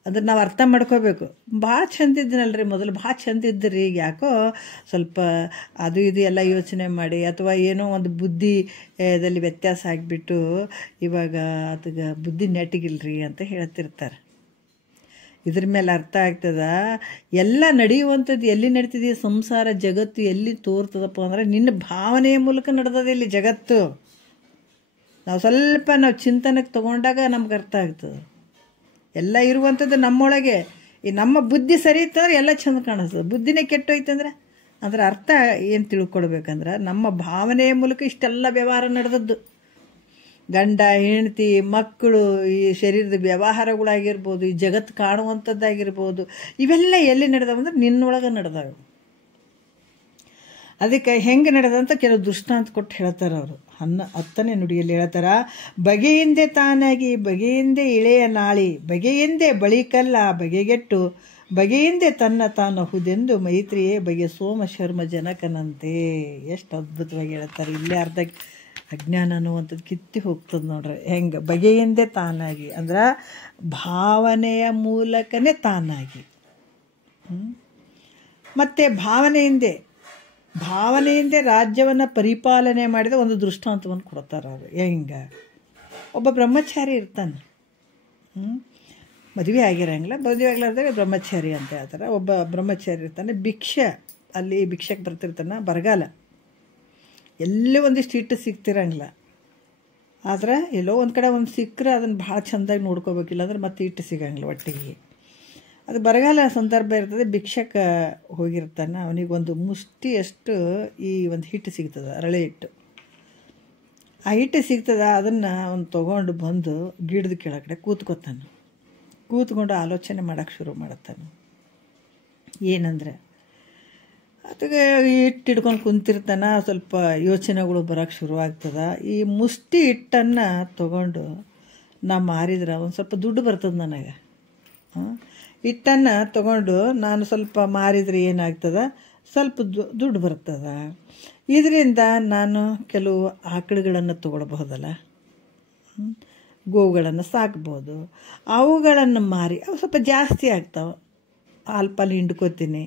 ಅಂದ್ರೆ ನಾವು ಅರ್ಥ ಮಾಡ್ಕೋಬೇಕು. ಭಾಳ ಚಂದ ಇದ್ದೀನಲ್ರಿ ಮೊದಲು, ಭಾಳ ಚಂದ ಇದ್ದಿರಿ, ಈಗ ಯಾಕೋ ಸ್ವಲ್ಪ ಅದು ಇದು ಎಲ್ಲ ಯೋಚನೆ ಮಾಡಿ ಅಥವಾ ಏನೋ ಒಂದು ಬುದ್ಧಿದಲ್ಲಿ ವ್ಯತ್ಯಾಸ ಆಗಿಬಿಟ್ಟು ಇವಾಗ ಅದಕ್ಕೆ ಬುದ್ಧಿ ನೆಟ್ಟಿಗಿಲ್ರಿ ಅಂತ ಹೇಳ್ತಿರ್ತಾರೆ. ಇದ್ರ ಮೇಲೆ ಅರ್ಥ ಆಗ್ತದ ಎಲ್ಲ ನಡೆಯುವಂಥದ್ದು ಎಲ್ಲಿ ನಡೀತಿದೆಯಾ? ಸಂಸಾರ ಜಗತ್ತು ಎಲ್ಲಿ ತೋರ್ತದಪ್ಪ ಅಂದರೆ ನಿನ್ನ ಭಾವನೆಯ ಮೂಲಕ ನಡೆದದೆ ಇಲ್ಲಿ ಜಗತ್ತು. ನಾವು ಚಿಂತನೆಗೆ ತೊಗೊಂಡಾಗ ನಮ್ಗೆ ಅರ್ಥ ಆಗ್ತದೆ. ಎಲ್ಲ ಇರುವಂಥದ್ದು ನಮ್ಮೊಳಗೆ. ಈ ನಮ್ಮ ಬುದ್ಧಿ ಸರಿ ಇತ್ತಂದ್ರೆ ಎಲ್ಲ ಚಂದ ಕಾಣಿಸ್ತದೆ. ಬುದ್ಧಿನೇ ಕೆಟ್ಟೋಯ್ತಂದ್ರೆ ಅದರ ಅರ್ಥ ಏನು ತಿಳ್ಕೊಳ್ಬೇಕಂದ್ರೆ ನಮ್ಮ ಭಾವನೆಯ ಮೂಲಕ ಇಷ್ಟೆಲ್ಲ ವ್ಯವಹಾರ ನಡೆದದ್ದು. ಗಂಡ ಹೆಂಡತಿ ಮಕ್ಕಳು, ಈ ಶರೀರದ ವ್ಯವಹಾರಗಳಾಗಿರ್ಬೋದು, ಈ ಜಗತ್ತು ಕಾಣುವಂಥದ್ದಾಗಿರ್ಬೋದು, ಇವೆಲ್ಲ ಎಲ್ಲಿ ನಡೆದವಂದ್ರೆ ನಿನ್ನೊಳಗೆ ನಡೆದವು. ಅದಕ್ಕೆ ಹೆಂಗೆ ನಡೆದಂತ ಕೆಲವು ದೃಷ್ಟಾಂತ ಕೊಟ್ಟು ಹೇಳ್ತಾರೆ ಅವರು. 10ನೇ ನುಡಿಯಲ್ಲಿ ಹೇಳ್ತಾರ, ಬಗೆಯಿಂದೆ ತಾನಾಗಿ ಬಗೆಯಿಂದೆ ಇಳೆಯ ನಾಳಿ, ಬಗೆಯಿಂದೆ ಬಳಿಕಲ್ಲ ಬಗೆಗೆಟ್ಟು, ಬಗೆಯಿಂದೆ ತನ್ನ ತಾನಹುದೆಂದು ಮೈತ್ರಿಯೇ ಬಗೆ ಸೋಮ ಶರ್ಮ ಜನಕನಂತೆ. ಎಷ್ಟು ಅದ್ಭುತವಾಗಿ ಹೇಳ್ತಾರೆ. ಇಲ್ಲೇ ಅರ್ಧ ಅಜ್ಞಾನ ಅನ್ನುವಂಥದ್ದು ಕಿತ್ತಿ ಹೋಗ್ತದೆ ನೋಡ್ರಿ. ಹೆಂಗೆ ಬಗೆಯಿಂದೆ ತಾನಾಗಿ ಅಂದ್ರೆ ಭಾವನೆಯ ಮೂಲಕನೇ ತಾನಾಗಿ, ಮತ್ತು ಭಾವನೆಯಿಂದೆ ರಾಜ್ಯವನ್ನು ಪರಿಪಾಲನೆ ಮಾಡಿದ ಒಂದು ದೃಷ್ಟಾಂತವನ್ನು ಕೊಡ್ತಾರೆ ಅವರು. ಹೆಂಗೆ ಒಬ್ಬ ಬ್ರಹ್ಮಚಾರಿ ಇರ್ತಾನೆ, ಮದುವೆ ಆಗಿರಂಗಿಲ್ಲ, ಮದುವೆ ಆಗ್ಲಾರ್ದಾಗ ಬ್ರಹ್ಮಚಾರಿ ಅಂತ ಹೇಳ್ತಾರೆ. ಒಬ್ಬ ಬ್ರಹ್ಮಚಾರಿ ಇರ್ತಾನೆ, ಅಲ್ಲಿ ಭಿಕ್ಷಕ್ಕೆ ಬರ್ತಿರ್ತಾನೆ. ಬರಗಾಲ, ಎಲ್ಲೇ ಒಂದಿಷ್ಟು ಹಿಟ್ಟು ಸಿಗ್ತಿರಂಗಿಲ್ಲ. ಆದರೆ ಎಲ್ಲೋ ಒಂದು ಕಡೆ ಒಂದು ಸಿಕ್ಕರೆ ಅದನ್ನು ಭಾಳ ಚೆಂದಾಗಿ ನೋಡ್ಕೋಬೇಕಿಲ್ಲ ಅಂದ್ರೆ ಮತ್ತೆ ಹಿಟ್ಟು ಸಿಗಂಗಿಲ್ಲ ಒಟ್ಟಿಗೆ. ಅದು ಬರಗಾಲ ಸಂದರ್ಭ ಇರ್ತದೆ. ಭಿಕ್ಷಕ್ಕೆ ಹೋಗಿರ್ತಾನೆ, ಅವನಿಗೊಂದು ಮುಷ್ಟಿಯಷ್ಟು ಈ ಒಂದು ಹಿಟ್ಟು ಸಿಗ್ತದೆ, ಅರಳೆ ಹಿಟ್ಟು. ಆ ಹಿಟ್ಟು ಸಿಗ್ತದ, ಅದನ್ನು ಅವ್ನು ತೊಗೊಂಡು ಬಂದು ಗಿಡದ ಕೆಳಗಡೆ ಕೂತ್ಕೊತಾನೆ. ಕೂತ್ಕೊಂಡು ಆಲೋಚನೆ ಮಾಡೋಕ್ಕೆ ಶುರು ಮಾಡುತ್ತಾನೆ. ಏನಂದರೆ ಅದಕ್ಕೆ ಹಿಟ್ಟು ಹಿಡ್ಕೊಂಡು ಕುಂತಿರ್ತಾನೆ. ಸ್ವಲ್ಪ ಯೋಚನೆಗಳು ಬರೋಕ್ಕೆ ಶುರುವಾಗ್ತದೆ. ಈ ಮುಷ್ಟಿ ಹಿಟ್ಟನ್ನು ತೊಗೊಂಡು ನಾ ಮಾರಿದ್ರೆ ಒಂದು ಸ್ವಲ್ಪ ದುಡ್ಡು ಬರ್ತದೆ ನನಗೆ. ಹಿಟ್ಟನ್ನು ತೊಗೊಂಡು ನಾನು ಸ್ವಲ್ಪ ಮಾರಿದರೆ ಏನಾಗ್ತದೆ, ಸ್ವಲ್ಪ ದುಡ್ಡು ಬರ್ತದೆ. ಇದರಿಂದ ನಾನು ಕೆಲವು ಆಕಳುಗಳನ್ನು ತೊಗೊಳ್ಬಹುದಲ್ಲ, ಗೋವುಗಳನ್ನು ಸಾಕ್ಬೋದು. ಅವುಗಳನ್ನು ಮಾರಿ ಅವು ಸ್ವಲ್ಪ ಜಾಸ್ತಿ ಆಗ್ತಾವೆ, ಹಾಲು ಹಿಂಡ್ಕೋತೀನಿ.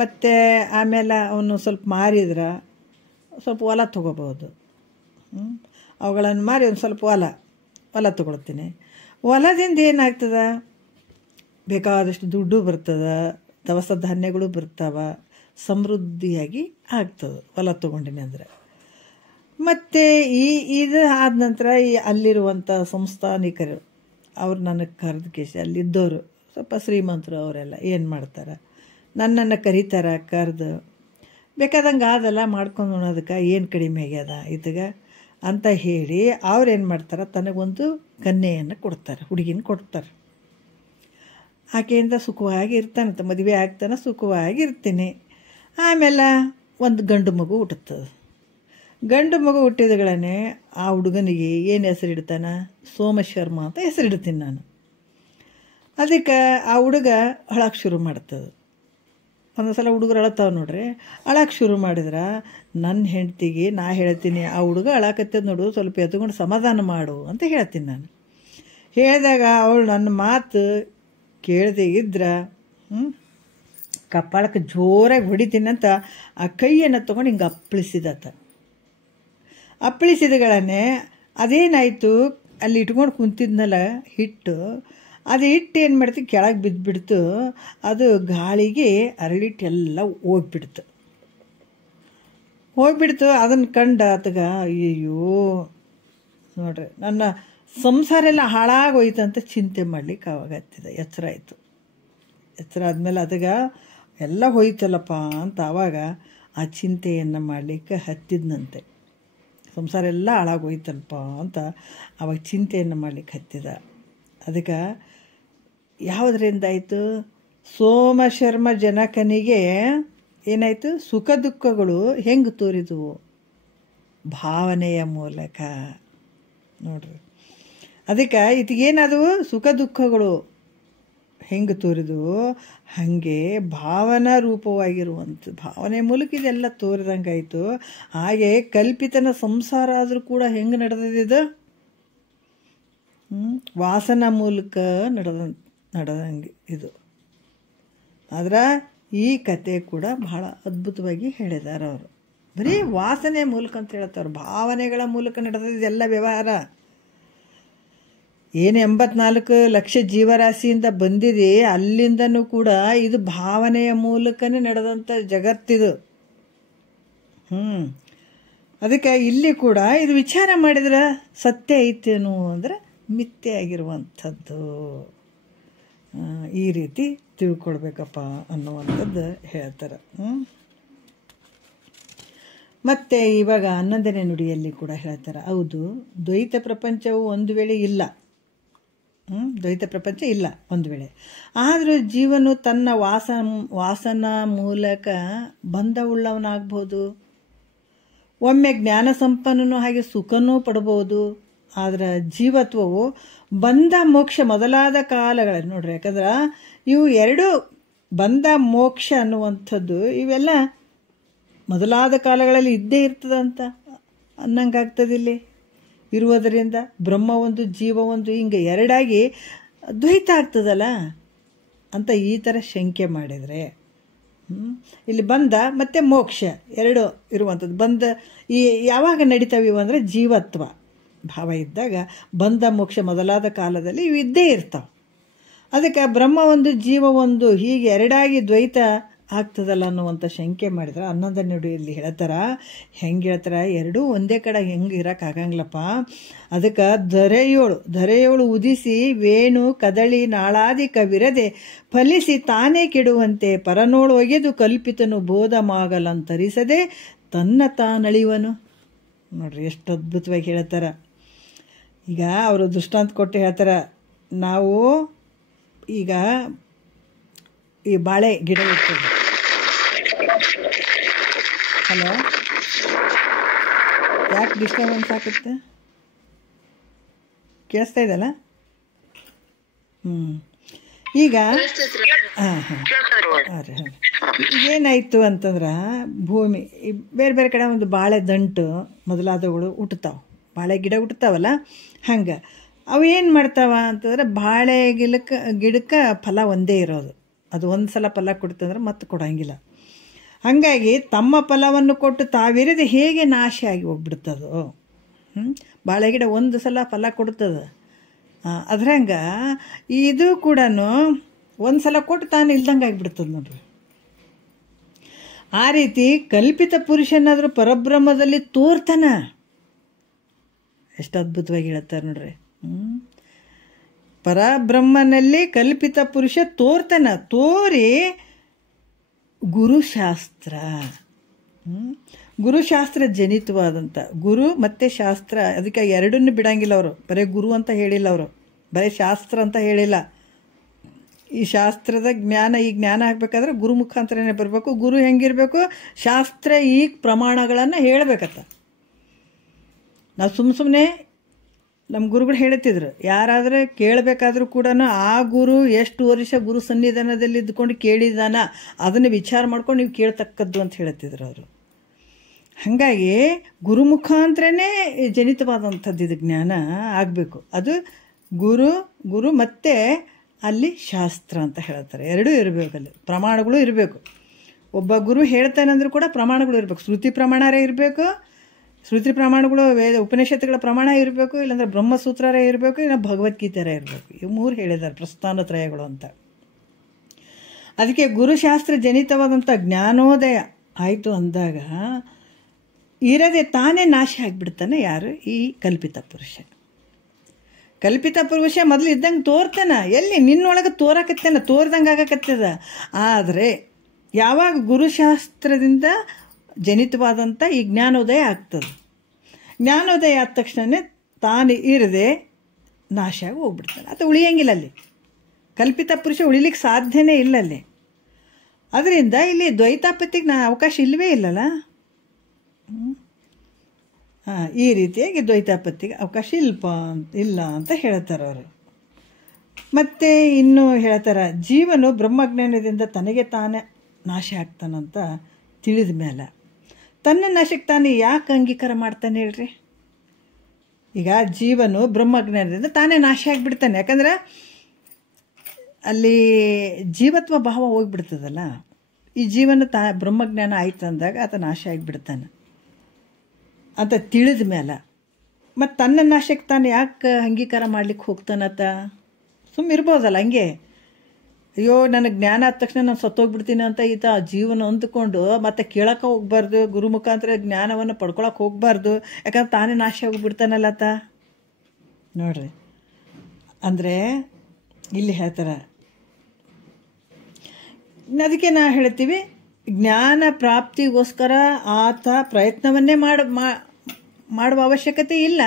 ಮತ್ತು ಆಮೇಲೆ ಅವನು ಸ್ವಲ್ಪ ಮಾರಿದ್ರೆ ಸ್ವಲ್ಪ ಹೊಲ ತೊಗೋಬೋದು. ಅವುಗಳನ್ನು ಮಾರಿ ಒಂದು ಸ್ವಲ್ಪ ಹೊಲ ತೊಗೊಳ್ತೀನಿ. ಹೊಲದಿಂದ ಏನಾಗ್ತದೆ, ಬೇಕಾದಷ್ಟು ದುಡ್ಡು ಬರ್ತದೆ, ದವಸ ಧಾನ್ಯಗಳು ಬರ್ತಾವೆ, ಸಮೃದ್ಧಿಯಾಗಿ ಆಗ್ತದೆ ಹೊಲ ತೊಗೊಂಡಿನಿ ಅಂದರೆ. ಮತ್ತು ಇದು ಆದ ನಂತರ ಅಲ್ಲಿರುವಂಥ ಸಂಸ್ಥಾನಿಕರು ಅವ್ರು ನನಗೆ ಕರೆದ ಕೇಸಿ, ಅಲ್ಲಿದ್ದವರು ಸ್ವಲ್ಪ ಶ್ರೀಮಂತರು ಅವರೆಲ್ಲ ಏನು ಮಾಡ್ತಾರೆ, ನನ್ನನ್ನು ಕರೀತಾರೆ. ಕರೆದು ಬೇಕಾದಂಗೆ ಆದಲ್ಲ ಮಾಡ್ಕೊಂಡು ಉಣೋದಕ್ಕೆ ಏನು ಕಡಿಮೆ ಆಗ್ಯದ ಇದಕ್ಕೆ ಅಂತ ಹೇಳಿ ಅವ್ರೇನು ಮಾಡ್ತಾರೆ, ತನಗೊಂದು ಕನ್ಯೆಯನ್ನು ಕೊಡ್ತಾರೆ, ಹುಡುಗಿನ ಕೊಡ್ತಾರೆ. ಆಕೆಯಿಂದ ಸುಖವಾಗಿ ಇರ್ತಾನಂತ, ಮದುವೆ ಆಗ್ತಾನೆ, ಸುಖವಾಗಿ ಇರ್ತೀನಿ. ಆಮೇಲೆ ಒಂದು ಗಂಡು ಮಗು ಹುಟ್ಟುತ್ತದೆ. ಗಂಡು ಮಗು ಹುಟ್ಟಿದಗಳೇ ಆ ಹುಡುಗನಿಗೆ ಏನು ಹೆಸರಿಡ್ತಾನೆ, ಸೋಮಶರ್ಮ ಅಂತ ಹೆಸರಿಡ್ತೀನಿ ನಾನು. ಅದಕ್ಕೆ ಆ ಹುಡುಗ ಅಳಕ್ಕೆ ಶುರು ಮಾಡ್ತದೆ. ಒಂದೊಂದು ಸಲ ಹುಡುಗರು ಅಳತಾವೆ ನೋಡ್ರಿ. ಅಳಕ್ಕೆ ಶುರು ಮಾಡಿದ್ರೆ ನನ್ನ ಹೆಂಡ್ತಿಗೆ ನಾ ಹೇಳ್ತೀನಿ, ಆ ಹುಡುಗ ಅಳಕತ್ತದ ನೋಡು, ಸ್ವಲ್ಪ ಎತ್ಕೊಂಡು ಸಮಾಧಾನ ಮಾಡು ಅಂತ ಹೇಳ್ತೀನಿ ನಾನು. ಹೇಳಿದಾಗ ಅವಳು ನನ್ನ ಮಾತು ಕೇಳದೆ ಇದ್ರೆ ಕಪಾಳಕ್ಕೆ ಜೋರಾಗಿ ಹೊಡಿತೀನಂತ ಆ ಕೈಯನ್ನು ತೊಗೊಂಡು ಹಿಂಗೆ ಅಪ್ಪಳಿಸಿದತ್ತ. ಅಪ್ಪಳಿಸಿದಗಳನ್ನೇ ಅದೇನಾಯಿತು, ಅಲ್ಲಿ ಇಟ್ಕೊಂಡು ಕುಂತಿದ್ನಲ್ಲ ಹಿಟ್ಟು, ಅದು ಹಿಟ್ಟು ಏನು ಮಾಡ್ತೀವಿ ಕೆಳಗೆ ಬಿದ್ದುಬಿಡ್ತು. ಅದು ಗಾಳಿಗೆ ಅರಳಿಟ್ಟೆಲ್ಲ ಹೋಗ್ಬಿಡ್ತು. ಅದನ್ನು ಕಂಡ ಆತಗ ಅಯ್ಯೋ ನೋಡ್ರಿ, ನನ್ನ ಸಂಸಾರ ಎಲ್ಲ ಹಾಳಾಗೋಯ್ತು ಅಂತ ಚಿಂತೆ ಮಾಡ್ಲಿಕ್ಕೆ ಅವಾಗ ಹತ್ತಿದ. ಎಚ್ಚರ ಆಯಿತು. ಎಚ್ಚರ ಆದಮೇಲೆ ಅದಗ ಎಲ್ಲ ಹೋಯ್ತಲ್ಲಪ್ಪ ಅಂತ ಆವಾಗ ಆ ಚಿಂತೆಯನ್ನು ಮಾಡಲಿಕ್ಕೆ ಹತ್ತಿದ್ನಂತೆ. ಸಂಸಾರ ಎಲ್ಲ ಹಾಳಾಗೋಯ್ತಲ್ಪ ಅಂತ ಅವಾಗ ಚಿಂತೆಯನ್ನು ಮಾಡಲಿಕ್ಕೆ ಹತ್ತಿದ. ಅದಕ್ಕೆ ಯಾವುದರಿಂದ ಆಯಿತು, ಸೋಮಶರ್ಮ ಜನಕನಿಗೆ ಏನಾಯಿತು, ಸುಖ ದುಃಖಗಳು ಹೆಂಗೆ ತೋರಿದವು, ಭಾವನೆಯ ಮೂಲಕ ನೋಡ್ರಿ. ಅದಕ್ಕೆ ಇದಕ್ಕೇನದು, ಸುಖ ದುಃಖಗಳು ಹೆಂಗೆ ತೋರಿದವು, ಹಾಗೆ ಭಾವನಾ ರೂಪವಾಗಿರುವಂಥ ಭಾವನೆ ಮೂಲಕ ಇದೆಲ್ಲ ತೋರಿದಂಗೆ ಆಯಿತು. ಹಾಗೆ ಕಲ್ಪಿತನ ಸಂಸಾರ ಆದರೂ ಕೂಡ ಹೆಂಗೆ ನಡೆದಿದ್ದು, ವಾಸನ ಮೂಲಕ ನಡೆದಂಗೆ ಇದು. ಆದ್ರೆ ಈ ಕತೆ ಕೂಡ ಬಹಳ ಅದ್ಭುತವಾಗಿ ಹೇಳಿದ್ದಾರೆ ಅವರು. ಬರೀ ವಾಸನೆ ಮೂಲಕ ಅಂತ ಹೇಳ್ತಾರೆ, ಭಾವನೆಗಳ ಮೂಲಕ ನಡೆದಿದ್ದೆಲ್ಲ ವ್ಯವಹಾರ. ಏನು 84 ಲಕ್ಷ ಜೀವರಾಶಿಯಿಂದ ಬಂದಿದೆ, ಅಲ್ಲಿಂದನೂ ಕೂಡ ಇದು ಭಾವನೆಯ ಮೂಲಕನೇ ನಡೆದಂಥ ಜಗತ್ತಿದು. ಅದಕ್ಕೆ ಇಲ್ಲಿ ಕೂಡ ಇದು ವಿಚಾರ ಮಾಡಿದ್ರೆ ಸತ್ಯ ಐತೇನು ಅಂದರೆ ಮಿಥ್ಯೆ ಆಗಿರುವಂಥದ್ದು. ಈ ರೀತಿ ತಿಳ್ಕೊಳ್ಬೇಕಪ್ಪ ಅನ್ನುವಂಥದ್ದು ಹೇಳ್ತಾರೆ. ಮತ್ತು ಇವಾಗ 11ನೇ ನುಡಿಯಲ್ಲಿ ಕೂಡ ಹೇಳ್ತಾರೆ, ಹೌದು ದ್ವೈತ ಪ್ರಪಂಚವು ಒಂದು ವೇಳೆ ಇಲ್ಲ, ದ್ವೈತ ಪ್ರಪಂಚ ಇಲ್ಲ ಒಂದು ವೇಳೆ, ಆದರೂ ಜೀವನು ತನ್ನ ವಾಸನ ಮೂಲಕ ಬಂಧವುಳ್ಳವನಾಗ್ಬೋದು. ಒಮ್ಮೆ ಜ್ಞಾನ ಸಂಪನ್ನೂ ಹಾಗೆ ಸುಖನೂ ಪಡ್ಬೋದು. ಆದರೆ ಜೀವತ್ವವು ಬಂಧ ಮೋಕ್ಷ ಮೊದಲಾದ ಕಾಲಗಳಲ್ಲಿ ನೋಡ್ರಿ, ಯಾಕಂದ್ರೆ ಇವು ಎರಡು ಬಂಧ ಮೋಕ್ಷ ಅನ್ನುವಂಥದ್ದು ಇವೆಲ್ಲ ಮೊದಲಾದ ಕಾಲಗಳಲ್ಲಿ ಇದ್ದೇ ಇರ್ತದಂತ ಅನ್ನಂಗಾಗ್ತದೆ. ಇಲ್ಲಿ ಇರುವುದರಿಂದ ಬ್ರಹ್ಮ ಒಂದು ಜೀವ ಒಂದು ಹಿಂಗೆ ಎರಡಾಗಿ ದ್ವೈತ ಆಗ್ತದಲ್ಲ ಅಂತ ಈ ಥರ ಶಂಕೆ ಮಾಡಿದರೆ ಇಲ್ಲಿ ಬಂಧ ಮತ್ತು ಮೋಕ್ಷ ಎರಡು ಇರುವಂಥದ್ದು. ಬಂಧ ಈ ಯಾವಾಗ ನಡೀತಾವಿವು ಅಂದರೆ ಜೀವತ್ವ ಭಾವ ಇದ್ದಾಗ ಬಂಧ ಮೋಕ್ಷ ಮೊದಲಾದ ಕಾಲದಲ್ಲಿ ಇವು ಇದ್ದೇ ಇರ್ತಾವೆ. ಅದಕ್ಕೆ ಬ್ರಹ್ಮ ಒಂದು ಜೀವ ಒಂದು ಹೀಗೆ ಎರಡಾಗಿ ದ್ವೈತ ಆಗ್ತದಲ್ಲ ಅನ್ನುವಂಥ ಶಂಕೆ ಮಾಡಿದ್ರೆ 11ನೇ ನುಡಿಯಲ್ಲಿ ಹೇಳ್ತಾರ. ಹೆಂಗೆ ಹೇಳ್ತಾರ, ಎರಡೂ ಒಂದೇ ಕಡೆ ಹೆಂಗೆ ಇರೋಕ್ಕಾಗಂಗಿಲ್ಲಪ್ಪ. ಅದಕ್ಕೆ ಧರೆಯೋಳು ಉದಿಸಿ ವೇಣು ಕದಳಿ ನಾಳಾದಿ ಕವಿರದೆ ಫಲಿಸಿ ತಾನೇ ಕೆಡುವಂತೆ ಪರನೋಳು ಒಗೆದು ಕಲ್ಪಿತನು ಬೋಧ ಮಾಗಲಂತರಿಸದೆ ತನ್ನ ತಾನಳಿವನು. ನೋಡ್ರಿ ಎಷ್ಟು ಅದ್ಭುತವಾಗಿ ಹೇಳ್ತಾರೆ. ಈಗ ಅವರು ದೃಷ್ಟಾಂತ ಕೊಟ್ಟು ಹೇಳ್ತಾರೆ, ನಾವು ಈಗ ಈ ಬಾಳೆ ಗಿಡ ಇರ್ತದೆ. ಹಲೋ, ಯಾಕೆ ಡಿಸ್ಟರ್ಬೆನ್ಸ್ ಆಗುತ್ತೆ? ಕೇಳಿಸ್ತಾ ಇದೆಯಲ್ಲ? ಈಗ ಏನಾಯಿತು ಅಂತಂದ್ರೆ, ಭೂಮಿ ಬೇರೆ ಬೇರೆ ಕಡೆ ಒಂದು ಬಾಳೆ ದಂಟು ಮೊದಲಾದವುಗಳು ಹುಟ್ಟುತ್ತಾವೆ, ಬಾಳೆ ಗಿಡ ಹುಟ್ಟುತ್ತಾವಲ್ಲ, ಹಂಗೆ ಅವು ಏನು ಮಾಡ್ತಾವ ಅಂತಂದ್ರೆ, ಬಾಳೆ ಗಿಡಕ್ಕೆ ಫಲ ಒಂದೇ ಇರೋದು. ಅದು ಒಂದು ಸಲ ಫಲ ಕೊಡ್ತಂದ್ರೆ ಮತ್ತೆ ಕೊಡೋಂಗಿಲ್ಲ. ಹಾಗಾಗಿ ತಮ್ಮ ಫಲವನ್ನು ಕೊಟ್ಟು ತಾವಿರದೆ ಹೇಗೆ ನಾಶ ಆಗಿ ಹೋಗ್ಬಿಡ್ತದೋ. ಬಾಳೆ ಗಿಡ ಒಂದು ಸಲ ಫಲ ಕೊಡ್ತದೆ, ಅದ್ರಂಗೆ ಇದು ಕೂಡ ಒಂದು ಸಲ ಕೊಟ್ಟು ತಾನು ಇಲ್ದಂಗೆ ಆಗಿಬಿಡ್ತದೆ ನೋಡ್ರಿ. ಆ ರೀತಿ ಕಲ್ಪಿತ ಪುರುಷನಾದರೂ ಪರಬ್ರಹ್ಮದಲ್ಲಿ ತೋರ್ತಾನ. ಎಷ್ಟು ಅದ್ಭುತವಾಗಿ ಹೇಳ್ತಾರೆ ನೋಡ್ರಿ. ಪರಬ್ರಹ್ಮನಲ್ಲಿ ಕಲ್ಪಿತ ಪುರುಷ ತೋರ್ತಾನ. ತೋರಿ ಗುರುಶಾಸ್ತ್ರ, ಗುರುಶಾಸ್ತ್ರ ಜನಿತವಾದಂಥ ಗುರು ಮತ್ತು ಶಾಸ್ತ್ರ, ಅದಕ್ಕೆ ಎರಡನ್ನೂ ಬಿಡಂಗಿಲ್ಲ ಅವರು. ಬರೀ ಗುರು ಅಂತ ಹೇಳಿಲ್ಲ ಅವರು, ಬರೀ ಶಾಸ್ತ್ರ ಅಂತ ಹೇಳಿಲ್ಲ. ಈ ಶಾಸ್ತ್ರದ ಜ್ಞಾನ, ಈ ಜ್ಞಾನ ಆಗಬೇಕಾದ್ರೆ ಗುರು ಮುಖಾಂತರನೇ ಬರಬೇಕು. ಗುರು ಹೆಂಗಿರಬೇಕು? ಶಾಸ್ತ್ರ ಈ ಪ್ರಮಾಣಗಳನ್ನು ಹೇಳಬೇಕತ್ತ. ನಾವು ಸುಮ್ಮನೆ ನಮ್ಮ ಗುರುಗಳು ಹೇಳ್ತಿದ್ರು, ಯಾರಾದರೂ ಕೇಳಬೇಕಾದ್ರೂ ಕೂಡ ಆ ಗುರು ಎಷ್ಟು ವರ್ಷ ಗುರು ಸನ್ನಿಧಾನದಲ್ಲಿ ಇದ್ಕೊಂಡು ಕೇಳಿದಾನ ಅದನ್ನು ವಿಚಾರ ಮಾಡ್ಕೊಂಡು ನೀವು ಕೇಳ್ತಕ್ಕದ್ದು ಅಂತ ಹೇಳ್ತಿದ್ರು ಅವರು. ಹಾಗಾಗಿ ಗುರು ಮುಖಾಂತರನೇ ಜನಿತವಾದಂಥದ್ದು ಇದು ಜ್ಞಾನ ಆಗಬೇಕು. ಅದು ಗುರು ಮತ್ತು ಅಲ್ಲಿ ಶಾಸ್ತ್ರ ಅಂತ ಹೇಳ್ತಾರೆ. ಎರಡೂ ಇರಬೇಕು, ಅಲ್ಲಿ ಪ್ರಮಾಣಗಳು ಇರಬೇಕು. ಒಬ್ಬ ಗುರು ಹೇಳ್ತಾನಂದ್ರೂ ಕೂಡ ಪ್ರಮಾಣಗಳು ಇರಬೇಕು. ಶ್ರುತಿ ಪ್ರಮಾಣರೇ ಇರಬೇಕು, ಶ್ರುತಿ ಪ್ರಮಾಣಗಳು ವೇದ ಉಪನಿಷತ್ತುಗಳ ಪ್ರಮಾಣ ಇರಬೇಕು, ಇಲ್ಲಾಂದ್ರೆ ಬ್ರಹ್ಮಸೂತ್ರರೇ ಇರಬೇಕು, ಇಲ್ಲ ಭಗವದ್ಗೀತೆರೇ ಇರಬೇಕು. ಇವು ಮೂರು ಹೇಳಿದ್ದಾರೆ ಪ್ರಸ್ಥಾನತ್ರಯಗಳು ಅಂತ. ಅದಕ್ಕೆ ಗುರುಶಾಸ್ತ್ರ ಜನಿತವಾದಂಥ ಜ್ಞಾನೋದಯ ಆಯಿತು ಅಂದಾಗ ಇರದೆ ತಾನೇ ನಾಶ ಆಗಿಬಿಡ್ತಾನೆ ಯಾರು? ಈ ಕಲ್ಪಿತ ಪುರುಷ. ಕಲ್ಪಿತ ಪುರುಷ ಮೊದಲು ಇದ್ದಂಗೆ ತೋರ್ತಾನ, ಎಲ್ಲಿ ನಿನ್ನೊಳಗೆ ತೋರಕತ್ತೇನ, ತೋರ್ದಂಗೆ ಆಗಕತ್ತದ. ಆದರೆ ಯಾವಾಗ ಗುರುಶಾಸ್ತ್ರದಿಂದ ಜನಿತವಾದಂಥ ಈ ಜ್ಞಾನೋದಯ ಆಗ್ತದೆ, ಜ್ಞಾನೋದಯ ಆದ ತಕ್ಷಣ ತಾನು ಇರದೆ ನಾಶ ಆಗಿ ಹೋಗ್ಬಿಡ್ತಾನೆ. ಅದು ಉಳಿಯಂಗಿಲ್ಲ ಅಲ್ಲಿ. ಕಲ್ಪಿತ ಪುರುಷ ಉಳಿಲಿಕ್ಕೆ ಸಾಧ್ಯನೇ ಇಲ್ಲ ಅಲ್ಲಿ. ಅದರಿಂದ ಇಲ್ಲಿ ದ್ವೈತಾಪತ್ತಿಗೆ ಅವಕಾಶ ಇಲ್ಲವೇ ಇಲ್ಲಲ್ಲ. ಈ ರೀತಿಯಾಗಿ ದ್ವೈತಾಪತ್ತಿಗೆ ಅವಕಾಶ ಇಲ್ಲ ಅಂತ ಹೇಳ್ತಾರೆ ಅವರು. ಮತ್ತು ಇನ್ನೂ ಹೇಳ್ತಾರೆ, ಜೀವನು ಬ್ರಹ್ಮಜ್ಞಾನದಿಂದ ತನಗೆ ತಾನೇ ನಾಶ ಆಗ್ತಾನಂತ ತಿಳಿದ ಮೇಲೆ ತನ್ನ ನಾಶಕ್ಕೆ ತಾನೇ ಯಾಕೆ ಅಂಗೀಕಾರ ಮಾಡ್ತಾನೆ ಹೇಳ್ರಿ? ಈಗ ಜೀವನು ಬ್ರಹ್ಮಜ್ಞಾನದಿಂದ ತಾನೇ ನಾಶ ಆಗಿಬಿಡ್ತಾನೆ. ಯಾಕಂದ್ರೆ ಅಲ್ಲಿ ಜೀವತ್ವ ಭಾವ ಹೋಗಿಬಿಡ್ತದಲ್ಲ. ಈ ಜೀವನ ಬ್ರಹ್ಮಜ್ಞಾನ ಆಯ್ತು ಅಂದಾಗ ಆತ ನಾಶ ಆಗಿಬಿಡ್ತಾನೆ ಅಂತ ತಿಳಿದ ಮೇಲೆ ಮತ್ತು ತನ್ನ ನಾಶಕ್ಕೆ ತಾನು ಯಾಕೆ ಅಂಗೀಕಾರ ಮಾಡ್ಲಿಕ್ಕೆ ಹೋಗ್ತಾನತ್ತ? ಸುಮ್ಮಿರ್ಬೋದಲ್ಲ ಹಂಗೆ. ಅಯ್ಯೋ ನನಗೆ ಜ್ಞಾನ ಆದ ತಕ್ಷಣ ನಾನು ಸತ್ತೋಗ್ಬಿಡ್ತೀನಿ ಅಂತ ಈತ ಜೀವನ ಅಂದ್ಕೊಂಡು ಮತ್ತೆ ಕೇಳಕ್ಕೆ ಹೋಗ್ಬಾರ್ದು, ಗುರು ಮುಖಾಂತರ ಜ್ಞಾನವನ್ನು ಪಡ್ಕೊಳಕ್ಕೆ ಹೋಗ್ಬಾರ್ದು. ಯಾಕಂದ್ರೆ ತಾನೇ ನಾಶ ಹೋಗ್ಬಿಡ್ತಾನಲ್ಲ ಆತ. ನೋಡ್ರಿ, ಅಂದರೆ ಇಲ್ಲಿ ಹೇಳ್ತಾರೆ. ಅದಕ್ಕೆ ನಾ ಹೇಳ್ತೀವಿ, ಜ್ಞಾನ ಪ್ರಾಪ್ತಿಗೋಸ್ಕರ ಆತ ಪ್ರಯತ್ನವನ್ನೇ ಮಾಡುವ ಅವಶ್ಯಕತೆ ಇಲ್ಲ.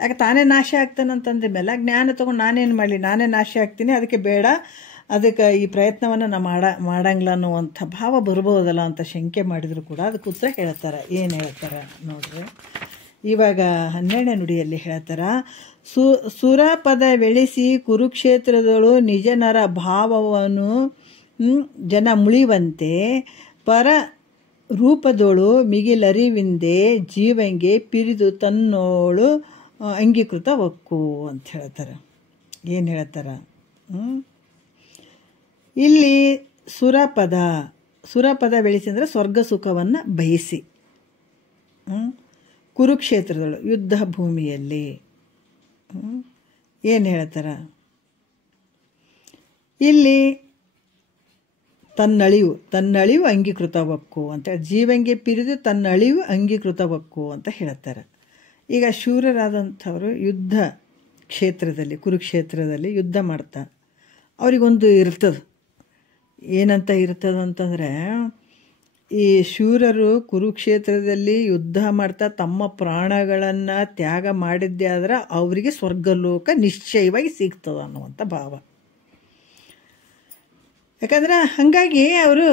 ಯಾಕೆ ತಾನೇ ನಾಶ ಆಗ್ತಾನಂತಂದ ಮೇಲೆ ಜ್ಞಾನ ತೊಗೊಂಡು ನಾನೇನು ಮಾಡಲಿ, ನಾನೇ ನಾಶ ಆಗ್ತೀನಿ, ಅದಕ್ಕೆ ಬೇಡ, ಅದಕ್ಕೆ ಈ ಪ್ರಯತ್ನವನ್ನು ನಾ ಮಾಡಂಗಿಲ್ಲ ಅನ್ನುವಂಥ ಭಾವ ಬರ್ಬೋದಲ್ಲ ಅಂತ ಶಂಕೆ ಮಾಡಿದರೂ ಕೂಡ ಅದಕ್ಕೆ ಉತ್ತರ ಹೇಳ್ತಾರೆ. ಏನು ಹೇಳ್ತಾರೆ ನೋಡ್ರಿ. ಇವಾಗ 12ನೇ ನುಡಿಯಲ್ಲಿ ಹೇಳ್ತಾರೆ, ಸುರಪದ ಬೆಳೆಸಿ ಕುರುಕ್ಷೇತ್ರದಳು ನಿಜನರ ಭಾವವನ್ನು ಜನ ಮುಳಿವಂತೆ ಪರ ರೂಪದೋಳು ಮಿಗಿಲರಿವಿಂದೆ ಜೀವಂಗೆ ಪಿರಿದು ತನ್ನೋಳು ಅಂಗೀಕೃತ ಒಕ್ಕು ಅಂತ ಹೇಳ್ತಾರೆ. ಏನು ಹೇಳ್ತಾರೆ ಇಲ್ಲಿ? ಸುರಪದ ಬೆಳೆಸಿ ಅಂದರೆ ಸ್ವರ್ಗ ಸುಖವನ್ನು ಬಯಸಿ ಕುರುಕ್ಷೇತ್ರದಳು ಯುದ್ಧ ಭೂಮಿಯಲ್ಲಿ ಏನು ಹೇಳ್ತಾರೆ ಇಲ್ಲಿ? ತನ್ನಳಿವು ಅಂಗೀಕೃತವಕ್ಕು ಅಂತ, ಜೀವಂಗೆ ಪಿರಿದು ತನ್ನಳಿವು ಅಂಗೀಕೃತವಕ್ಕು ಅಂತ ಹೇಳ್ತಾರೆ. ಈಗ ಶೂರರಾದಂಥವರು ಯುದ್ಧ ಕ್ಷೇತ್ರದಲ್ಲಿ, ಕುರುಕ್ಷೇತ್ರದಲ್ಲಿ ಯುದ್ಧ ಮಾಡ್ತಾರೆ. ಅವರಿಗೊಂದು ಇರ್ತದೆ. ಏನಂತ ಇರ್ತದಂತಂದರೆ, ಈ ಶೂರರು ಕುರುಕ್ಷೇತ್ರದಲ್ಲಿ ಯುದ್ಧ ಮಾಡ್ತಾ ತಮ್ಮ ಪ್ರಾಣಗಳನ್ನು ತ್ಯಾಗ ಮಾಡಿದ್ದೇ ಆದ್ರೆ ಅವರಿಗೆ ಸ್ವರ್ಗಲೋಕ ನಿಶ್ಚಯವಾಗಿ ಸಿಗ್ತದ ಅನ್ನುವಂಥ ಭಾವ. ಯಾಕಂದ್ರೆ ಹಾಗಾಗಿ ಅವರು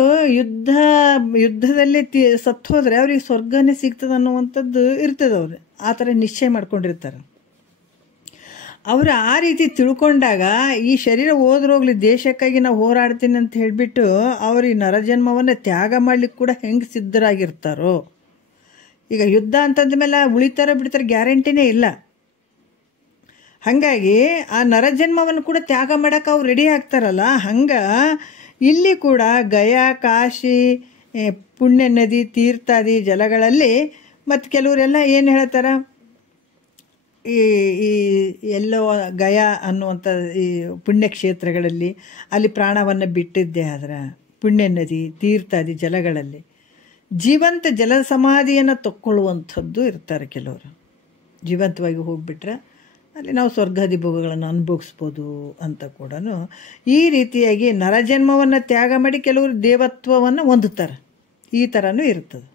ಯುದ್ಧದಲ್ಲಿ ಸತ್ತು ಹೋದರೆ ಅವ್ರಿಗೆ ಸ್ವರ್ಗನೇ ಸಿಗ್ತದೆ ಅನ್ನುವಂಥದ್ದು ಇರ್ತದೆ. ಅವ್ರು ಆ ಥರ ನಿಶ್ಚಯ ಮಾಡ್ಕೊಂಡಿರ್ತಾರೆ. ಅವರು ಆ ರೀತಿ ತಿಳ್ಕೊಂಡಾಗ ಈ ಶರೀರ ಹೋದ್ರೋಗ್ಲಿ ದೇಶಕ್ಕಾಗಿ ನಾವು ಹೋರಾಡ್ತೀನಿ ಅಂತ ಹೇಳಿಬಿಟ್ಟು ಅವರು ಈ ನರಜನ್ಮವನ್ನು ತ್ಯಾಗ ಮಾಡ್ಲಿಕ್ಕೆ ಕೂಡ ಹೆಂಗೆ ಸಿದ್ಧರಾಗಿರ್ತಾರೋ. ಈಗ ಯುದ್ಧ ಅಂತಂದ ಮೇಲೆ ಉಳಿತಾರೋ ಬಿಡ್ತಾರೋ ಗ್ಯಾರಂಟಿನೇ ಇಲ್ಲ. ಹಾಗಾಗಿ ಆ ನರಜನ್ಮವನ್ನು ಕೂಡ ತ್ಯಾಗ ಮಾಡೋಕೆ ಅವ್ರು ರೆಡಿ ಆಗ್ತಾರಲ್ಲ, ಹಂಗೆ ಇಲ್ಲಿ ಕೂಡ ಗಯಾ, ಕಾಶಿ, ಪುಣ್ಯ ನದಿ, ತೀರ್ಥಾದಿ ಜಲಗಳಲ್ಲಿ ಮತ್ತು ಕೆಲವರೆಲ್ಲ ಏನು ಹೇಳ್ತಾರೆ, ಈ ಎಲ್ಲೋ ಗಯಾ ಅನ್ನುವಂಥ ಈ ಪುಣ್ಯಕ್ಷೇತ್ರಗಳಲ್ಲಿ ಅಲ್ಲಿ ಪ್ರಾಣವನ್ನು ಬಿಟ್ಟಿದ್ದೆ ಆದ್ರೆ ಪುಣ್ಯ ನದಿ, ತೀರ್ಥಾದಿ ಜಲಗಳಲ್ಲಿ ಜೀವಂತ ಜಲ ಸಮಾಧಿಯನ್ನು ತಕ್ಕೊಳ್ಳುವಂಥದ್ದು ಇರ್ತಾರೆ ಕೆಲವರು. ಜೀವಂತವಾಗಿ ಹೋಗಿಬಿಟ್ರೆ ಅಲ್ಲಿ ನಾವು ಸ್ವರ್ಗಾದಿ ಭೋಗಗಳನ್ನು ಅನುಭವಿಸ್ಬೋದು ಅಂತ ಕೂಡ ಈ ರೀತಿಯಾಗಿ ನರಜನ್ಮವನ್ನು ತ್ಯಾಗ ಮಾಡಿ ಕೆಲವರು ದೇವತ್ವವನ್ನು ಹೊಂದುತ್ತಾರೆ. ಈ ಥರನೂ ಇರ್ತದೆ.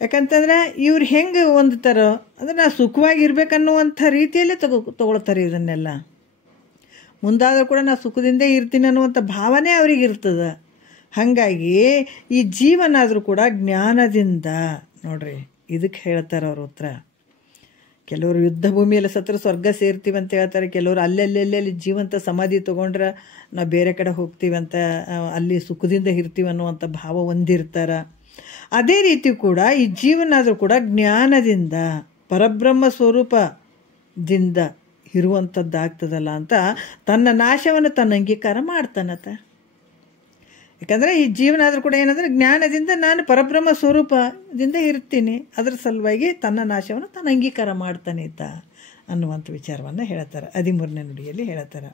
ಯಾಕಂತಂದ್ರೆ ಇವ್ರು ಹೆಂಗೆ ಹೊಂದುತ್ತಾರೋ ಅಂದರೆ ನಾವು ಸುಖವಾಗಿರ್ಬೇಕನ್ನುವಂಥ ರೀತಿಯಲ್ಲೇ ತಗೊಳ್ತಾರೆ ಇದನ್ನೆಲ್ಲ. ಮುಂದಾದರೂ ಕೂಡ ನಾನು ಸುಖದಿಂದ ಇರ್ತೀನಿ ಅನ್ನುವಂಥ ಭಾವನೆ ಅವ್ರಿಗೆ ಇರ್ತದೆ. ಹಾಗಾಗಿ ಈ ಜೀವನಾದರೂ ಕೂಡ ಜ್ಞಾನದಿಂದ ನೋಡ್ರಿ ಇದಕ್ಕೆ ಹೇಳ್ತಾರೆ ಅವ್ರ ಉತ್ತರ. ಕೆಲವರು ಯುದ್ಧ ಭೂಮಿಯಲ್ಲಿ ಸತ್ತರೆ ಸ್ವರ್ಗ ಸೇರ್ತೀವಿ ಅಂತ ಹೇಳ್ತಾರೆ. ಕೆಲವರು ಅಲ್ಲೆಲ್ಲೆಲ್ಲಿ ಜೀವಂತ ಸಮಾಧಿ ತೊಗೊಂಡ್ರೆ ನಾವು ಬೇರೆ ಕಡೆ ಹೋಗ್ತೀವಿ ಅಂತ ಅಲ್ಲಿ ಸುಖದಿಂದ ಇರ್ತೀವಿ ಅನ್ನುವಂಥ ಭಾವ ಹೊಂದಿರ್ತಾರೆ. ಅದೇ ರೀತಿ ಕೂಡ ಈ ಜೀವನಾದರೂ ಕೂಡ ಜ್ಞಾನದಿಂದ ಪರಬ್ರಹ್ಮ ಸ್ವರೂಪದಿಂದ ಇರುವಂಥದ್ದಾಗ್ತದಲ್ಲ ಅಂತ ತನ್ನ ನಾಶವನ್ನು ತನ್ನ ಅಂಗೀಕಾರ ಮಾಡ್ತಾನತ್ತ. ಯಾಕಂದರೆ ಈ ಜೀವನ ಆದರೂ ಕೂಡ ಏನಂದರೆ ಜ್ಞಾನದಿಂದ ನಾನು ಪರಬ್ರಹ್ಮ ಸ್ವರೂಪದಿಂದ ಇರ್ತೀನಿ, ಅದರ ಸಲುವಾಗಿ ತನ್ನ ನಾಶವನ್ನು ತಾನು ಅಂಗೀಕಾರ ಮಾಡ್ತಾನೆ ಇದ್ದ ಅನ್ನುವಂಥ ವಿಚಾರವನ್ನು ಹೇಳ್ತಾರೆ. 13ನೇ ನುಡಿಯಲ್ಲಿ ಹೇಳ್ತಾರೆ.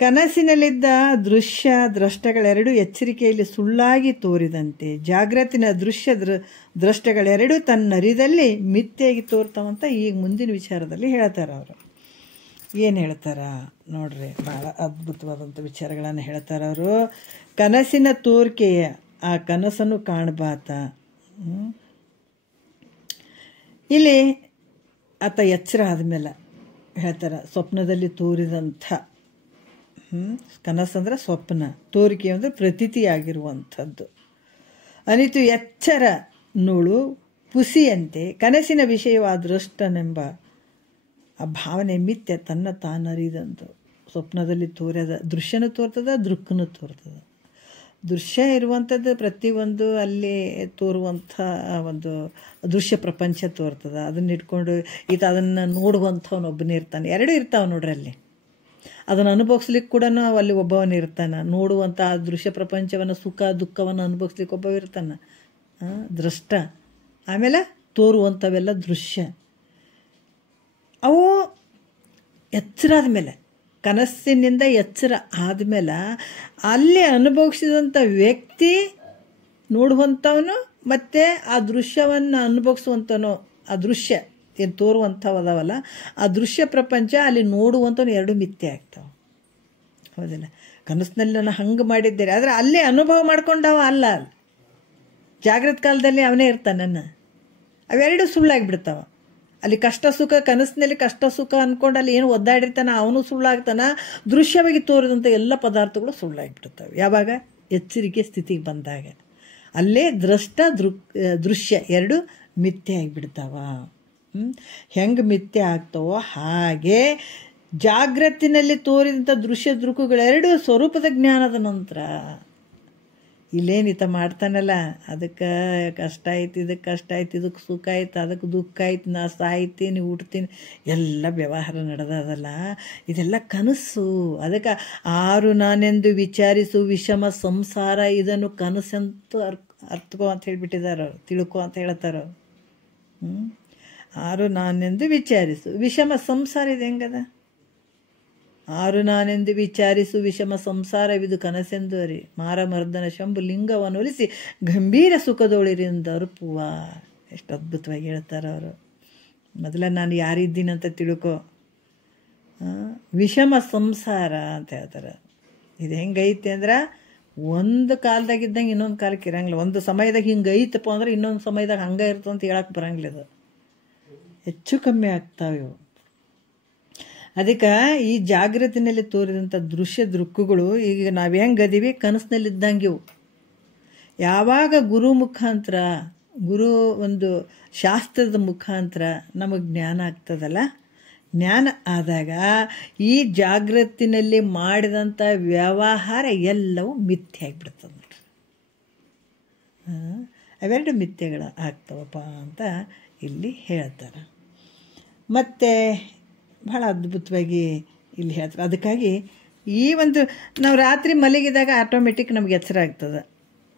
ಕನಸಿನಲ್ಲಿದ್ದ ದೃಶ್ಯ ದ್ರಷ್ಟಗಳೆರಡು ಎಚ್ಚರಿಕೆಯಲ್ಲಿ ಸುಳ್ಳಾಗಿ ತೋರಿದಂತೆ ಜಾಗ್ರತಿನ ದೃಶ್ಯ ದ್ರಷ್ಟಗಳೆರಡು ತನ್ನರಿದಲ್ಲಿ ಮಿಥ್ಯೆಯಾಗಿ ತೋರ್ತಾವಂತ ಈಗ ಮುಂದಿನ ವಿಚಾರದಲ್ಲಿ ಹೇಳ್ತಾರೆ. ಅವರು ಏನು ಹೇಳ್ತಾರ ನೋಡ್ರಿ, ಭಾಳ ಅದ್ಭುತವಾದಂಥ ವಿಚಾರಗಳನ್ನು ಹೇಳ್ತಾರೆ ಅವರು. ಕನಸಿನ ತೋರಿಕೆಯ ಆ ಕನಸನ್ನು ಕಾಣಬಾತ. ಇಲ್ಲಿ ಆತ ಎಚ್ಚರ ಆದಮೇಲೆ ಹೇಳ್ತಾರೆ, ಸ್ವಪ್ನದಲ್ಲಿ ತೋರಿದಂಥ ಕನಸಂದ್ರೆ ಸ್ವಪ್ನ, ತೋರಿಕೆ ಅಂದರೆ ಪ್ರತೀತಿಯಾಗಿರುವಂಥದ್ದು. ಅನಿತು ಎಚ್ಚರ ನೂಳು ಪುಸಿಯಂತೆ ಕನಸಿನ ವಿಷಯವಾದ ದೃಷ್ಟನೆಂಬ ಆ ಭಾವನೆ ಮಿಥ್ಯ ತನ್ನ ತಾನರಿದಂತು. ಸ್ವಪ್ನದಲ್ಲಿ ತೋರ್ಯದ ದೃಶ್ಯನೂ ತೋರ್ತದ, ದೃಕ್ಕನೂ ತೋರ್ತದ. ದೃಶ್ಯ ಇರುವಂಥದ್ದು ಪ್ರತಿಯೊಂದು ಅಲ್ಲಿ ತೋರುವಂಥ ಒಂದು ದೃಶ್ಯ ಪ್ರಪಂಚ ತೋರ್ತದ. ಅದನ್ನ ಇಟ್ಕೊಂಡು ಅದನ್ನು ನೋಡುವಂಥವನೊಬ್ಬನೇ ಇರ್ತಾನೆ. ಎರಡೂ ಇರ್ತಾವೆ ನೋಡ್ರಿ ಅಲ್ಲಿ. ಅದನ್ನು ಅನುಭವಿಸ್ಲಿಕ್ಕೆ ಕೂಡ ಅಲ್ಲಿ ಒಬ್ಬವನು ಇರ್ತಾನೆ. ನೋಡುವಂಥ ಆ ದೃಶ್ಯ ಪ್ರಪಂಚವನ್ನು, ಸುಖ ದುಃಖವನ್ನು ಅನುಭವಿಸ್ಲಿಕ್ಕೆ ಒಬ್ಬವ ಇರ್ತಾನೆ, ದೃಷ್ಟ. ಆಮೇಲೆ ತೋರುವಂಥವೆಲ್ಲ ದೃಶ್ಯ. ಅವು ಎಚ್ಚರ ಆದಮೇಲೆ, ಕನಸಿನಿಂದ ಎಚ್ಚರ ಆದಮೇಲೆ ಅಲ್ಲಿ ಅನುಭವಿಸಿದಂಥ ವ್ಯಕ್ತಿ ನೋಡುವಂಥವನು ಮತ್ತು ಆ ದೃಶ್ಯವನ್ನು ಅನುಭವಿಸುವಂಥವನು, ಆ ದೃಶ್ಯ ಏನು ತೋರುವಂಥವದವಲ್ಲ ಆ ದೃಶ್ಯ ಪ್ರಪಂಚ ಅಲ್ಲಿ ನೋಡುವಂಥವ್ನು ಎರಡು ಮಿಥ್ಯೆ ಆಗ್ತಾವೆ. ಹೌದಿಲ್ಲ? ಕನಸಿನಲ್ಲಿ ನಾನು ಹಂಗೆ ಮಾಡಿದ್ದೇನೆ, ಆದರೆ ಅಲ್ಲೇ ಅನುಭವ ಮಾಡ್ಕೊಂಡವ ಅಲ್ಲ. ಜಾಗೃತ ಕಾಲದಲ್ಲಿ ಅವನೇ ಇರ್ತಾನೆ. ಅವೆರಡು ಸುಳ್ಳಾಗಿಬಿಡ್ತಾವ. ಅಲ್ಲಿ ಕಷ್ಟ ಸುಖ, ಕನಸಿನಲ್ಲಿ ಕಷ್ಟ ಸುಖ ಅಂದ್ಕೊಂಡು ಅಲ್ಲಿ ಏನು ಒದ್ದಾಡಿರ್ತಾನೆ ಅವನು ಸುಳ್ಳಾಗ್ತಾನೆ. ದೃಶ್ಯವಾಗಿ ತೋರಿದಂಥ ಎಲ್ಲ ಪದಾರ್ಥಗಳು ಸುಳ್ಳಾಗಿಬಿಡ್ತವೆ. ಯಾವಾಗ? ಎಚ್ಚರಿಕೆ ಸ್ಥಿತಿಗೆ ಬಂದಾಗ. ಅಲ್ಲೇ ದೃಶ್ಯ ಎರಡು ಮಿಥ್ಯೆ ಆಗಿಬಿಡ್ತಾವ. ಹೆಂಗೆ ಮಿಥ್ಯೆ ಆಗ್ತಾವೋ ಹಾಗೆ ಜಾಗೃತಿನಲ್ಲಿ ತೋರಿದಂಥ ದೃಶ್ಯ ದೃಕ್ಕುಗಳೆರಡು ಸ್ವರೂಪದ ಜ್ಞಾನದ ನಂತರ ಇಲ್ಲೇನಿತ ಮಾಡ್ತಾನಲ್ಲ, ಅದಕ್ಕೆ ಕಷ್ಟ ಆಯ್ತು, ಇದಕ್ಕೆ ಕಷ್ಟ ಆಯ್ತು, ಇದಕ್ಕೆ ಸುಖ ಆಯ್ತು, ಅದಕ್ಕೆ ದುಃಖ ಆಯ್ತು, ನಾ ಸಾಯ್ತೀನಿ, ಹುಡ್ತೀನಿ, ಎಲ್ಲ ವ್ಯವಹಾರ ನಡೆದದಲ್ಲ, ಇದೆಲ್ಲ ಕನಸು. ಅದಕ್ಕೆ ಆರು ನಾನೆಂದು ವಿಚಾರಿಸು ವಿಷಮ ಸಂಸಾರ, ಇದನ್ನು ಕನಸಂತೂ ಅರ್ಥಕೋ ಅಂತ ಹೇಳಿಬಿಟ್ಟಿದ್ದಾರೆ, ತಿಳ್ಕೊ ಅಂತ ಹೇಳ್ತಾರೆ. ಆರು ನಾನೆಂದು ವಿಚಾರಿಸು ವಿಷಮ ಸಂಸಾರ ಇದೆ ಹೆಂಗದ? ಆರು ನಾನೆಂದು ವಿಚಾರಿಸು ವಿಷಮ ಸಂಸಾರವಿದು ಕನಸೆಂದು ಅರಿ ಮಾರಮರ್ದನ ಶಂಭು ಲಿಂಗವನ್ನೊಲಿಸಿ ಗಂಭೀರ ಸುಖದೊಳಿರಿಂದ ಅರುಪುವ. ಎಷ್ಟು ಅದ್ಭುತವಾಗಿ ಹೇಳ್ತಾರೆ ಅವರು. ಮೊದಲ ನಾನು ಯಾರಿದ್ದೀನಿ ಅಂತ ತಿಳ್ಕೊ. ವಿಷಮ ಸಂಸಾರ ಅಂತ ಹೇಳ್ತಾರೆ. ಇದು ಹೆಂಗೈತೆ ಅಂದ್ರೆ ಒಂದು ಕಾಲದಾಗಿದ್ದಂಗೆ ಇನ್ನೊಂದು ಕಾಲಕ್ಕೆ ಇರಂಗಿಲ್ಲ. ಒಂದು ಸಮಯದಾಗ ಹಿಂಗೆ ಐತಪ್ಪ ಅಂದ್ರೆ ಇನ್ನೊಂದು ಸಮಯದಾಗ ಹಂಗೆ ಇರ್ತದೆ ಅಂತ ಹೇಳಕ್ಕೆ ಬರಂಗಿಲ್ಲ. ಇದು ಹೆಚ್ಚು ಕಮ್ಮಿ ಆಗ್ತಾವೆ ಇವು. ಅದಕ್ಕೆ ಈ ಜಾಗೃತಿನಲ್ಲಿ ತೋರಿದಂಥ ದೃಶ್ಯ ದೃಕ್ಕುಗಳು ಈಗ ನಾವು ಹೆಂಗೆ ಅದೀವಿ ಕನಸಿನಲ್ಲಿದ್ದಂಗೆ ಇವು. ಯಾವಾಗ ಗುರು ಮುಖಾಂತರ, ಗುರು ಒಂದು ಶಾಸ್ತ್ರದ ಮುಖಾಂತರ ನಮಗೆ ಜ್ಞಾನ ಆಗ್ತದಲ್ಲ, ಜ್ಞಾನ ಆದಾಗ ಈ ಜಾಗೃತಿನಲ್ಲಿ ಮಾಡಿದಂಥ ವ್ಯವಹಾರ ಎಲ್ಲವೂ ಮಿಥ್ಯೆ ಆಗಿಬಿಡ್ತದೆ ನೋಡ್ರಿ. ಅವೆರಡು ಮಿಥ್ಯೆಗಳು ಆಗ್ತವಪ್ಪ ಅಂತ ಇಲ್ಲಿ ಹೇಳ್ತಾರೆ. ಮತ್ತು ಭಾಳ ಅದ್ಭುತವಾಗಿ ಇಲ್ಲಿ ಹೇಳ್ತಾರೆ. ಅದಕ್ಕಾಗಿ ಈ ಒಂದು ನಾವು ರಾತ್ರಿ ಮಲಗಿದಾಗ ಆಟೋಮೆಟಿಕ್ ನಮ್ಗೆ ಎಚ್ಚರ ಆಗ್ತದೆ,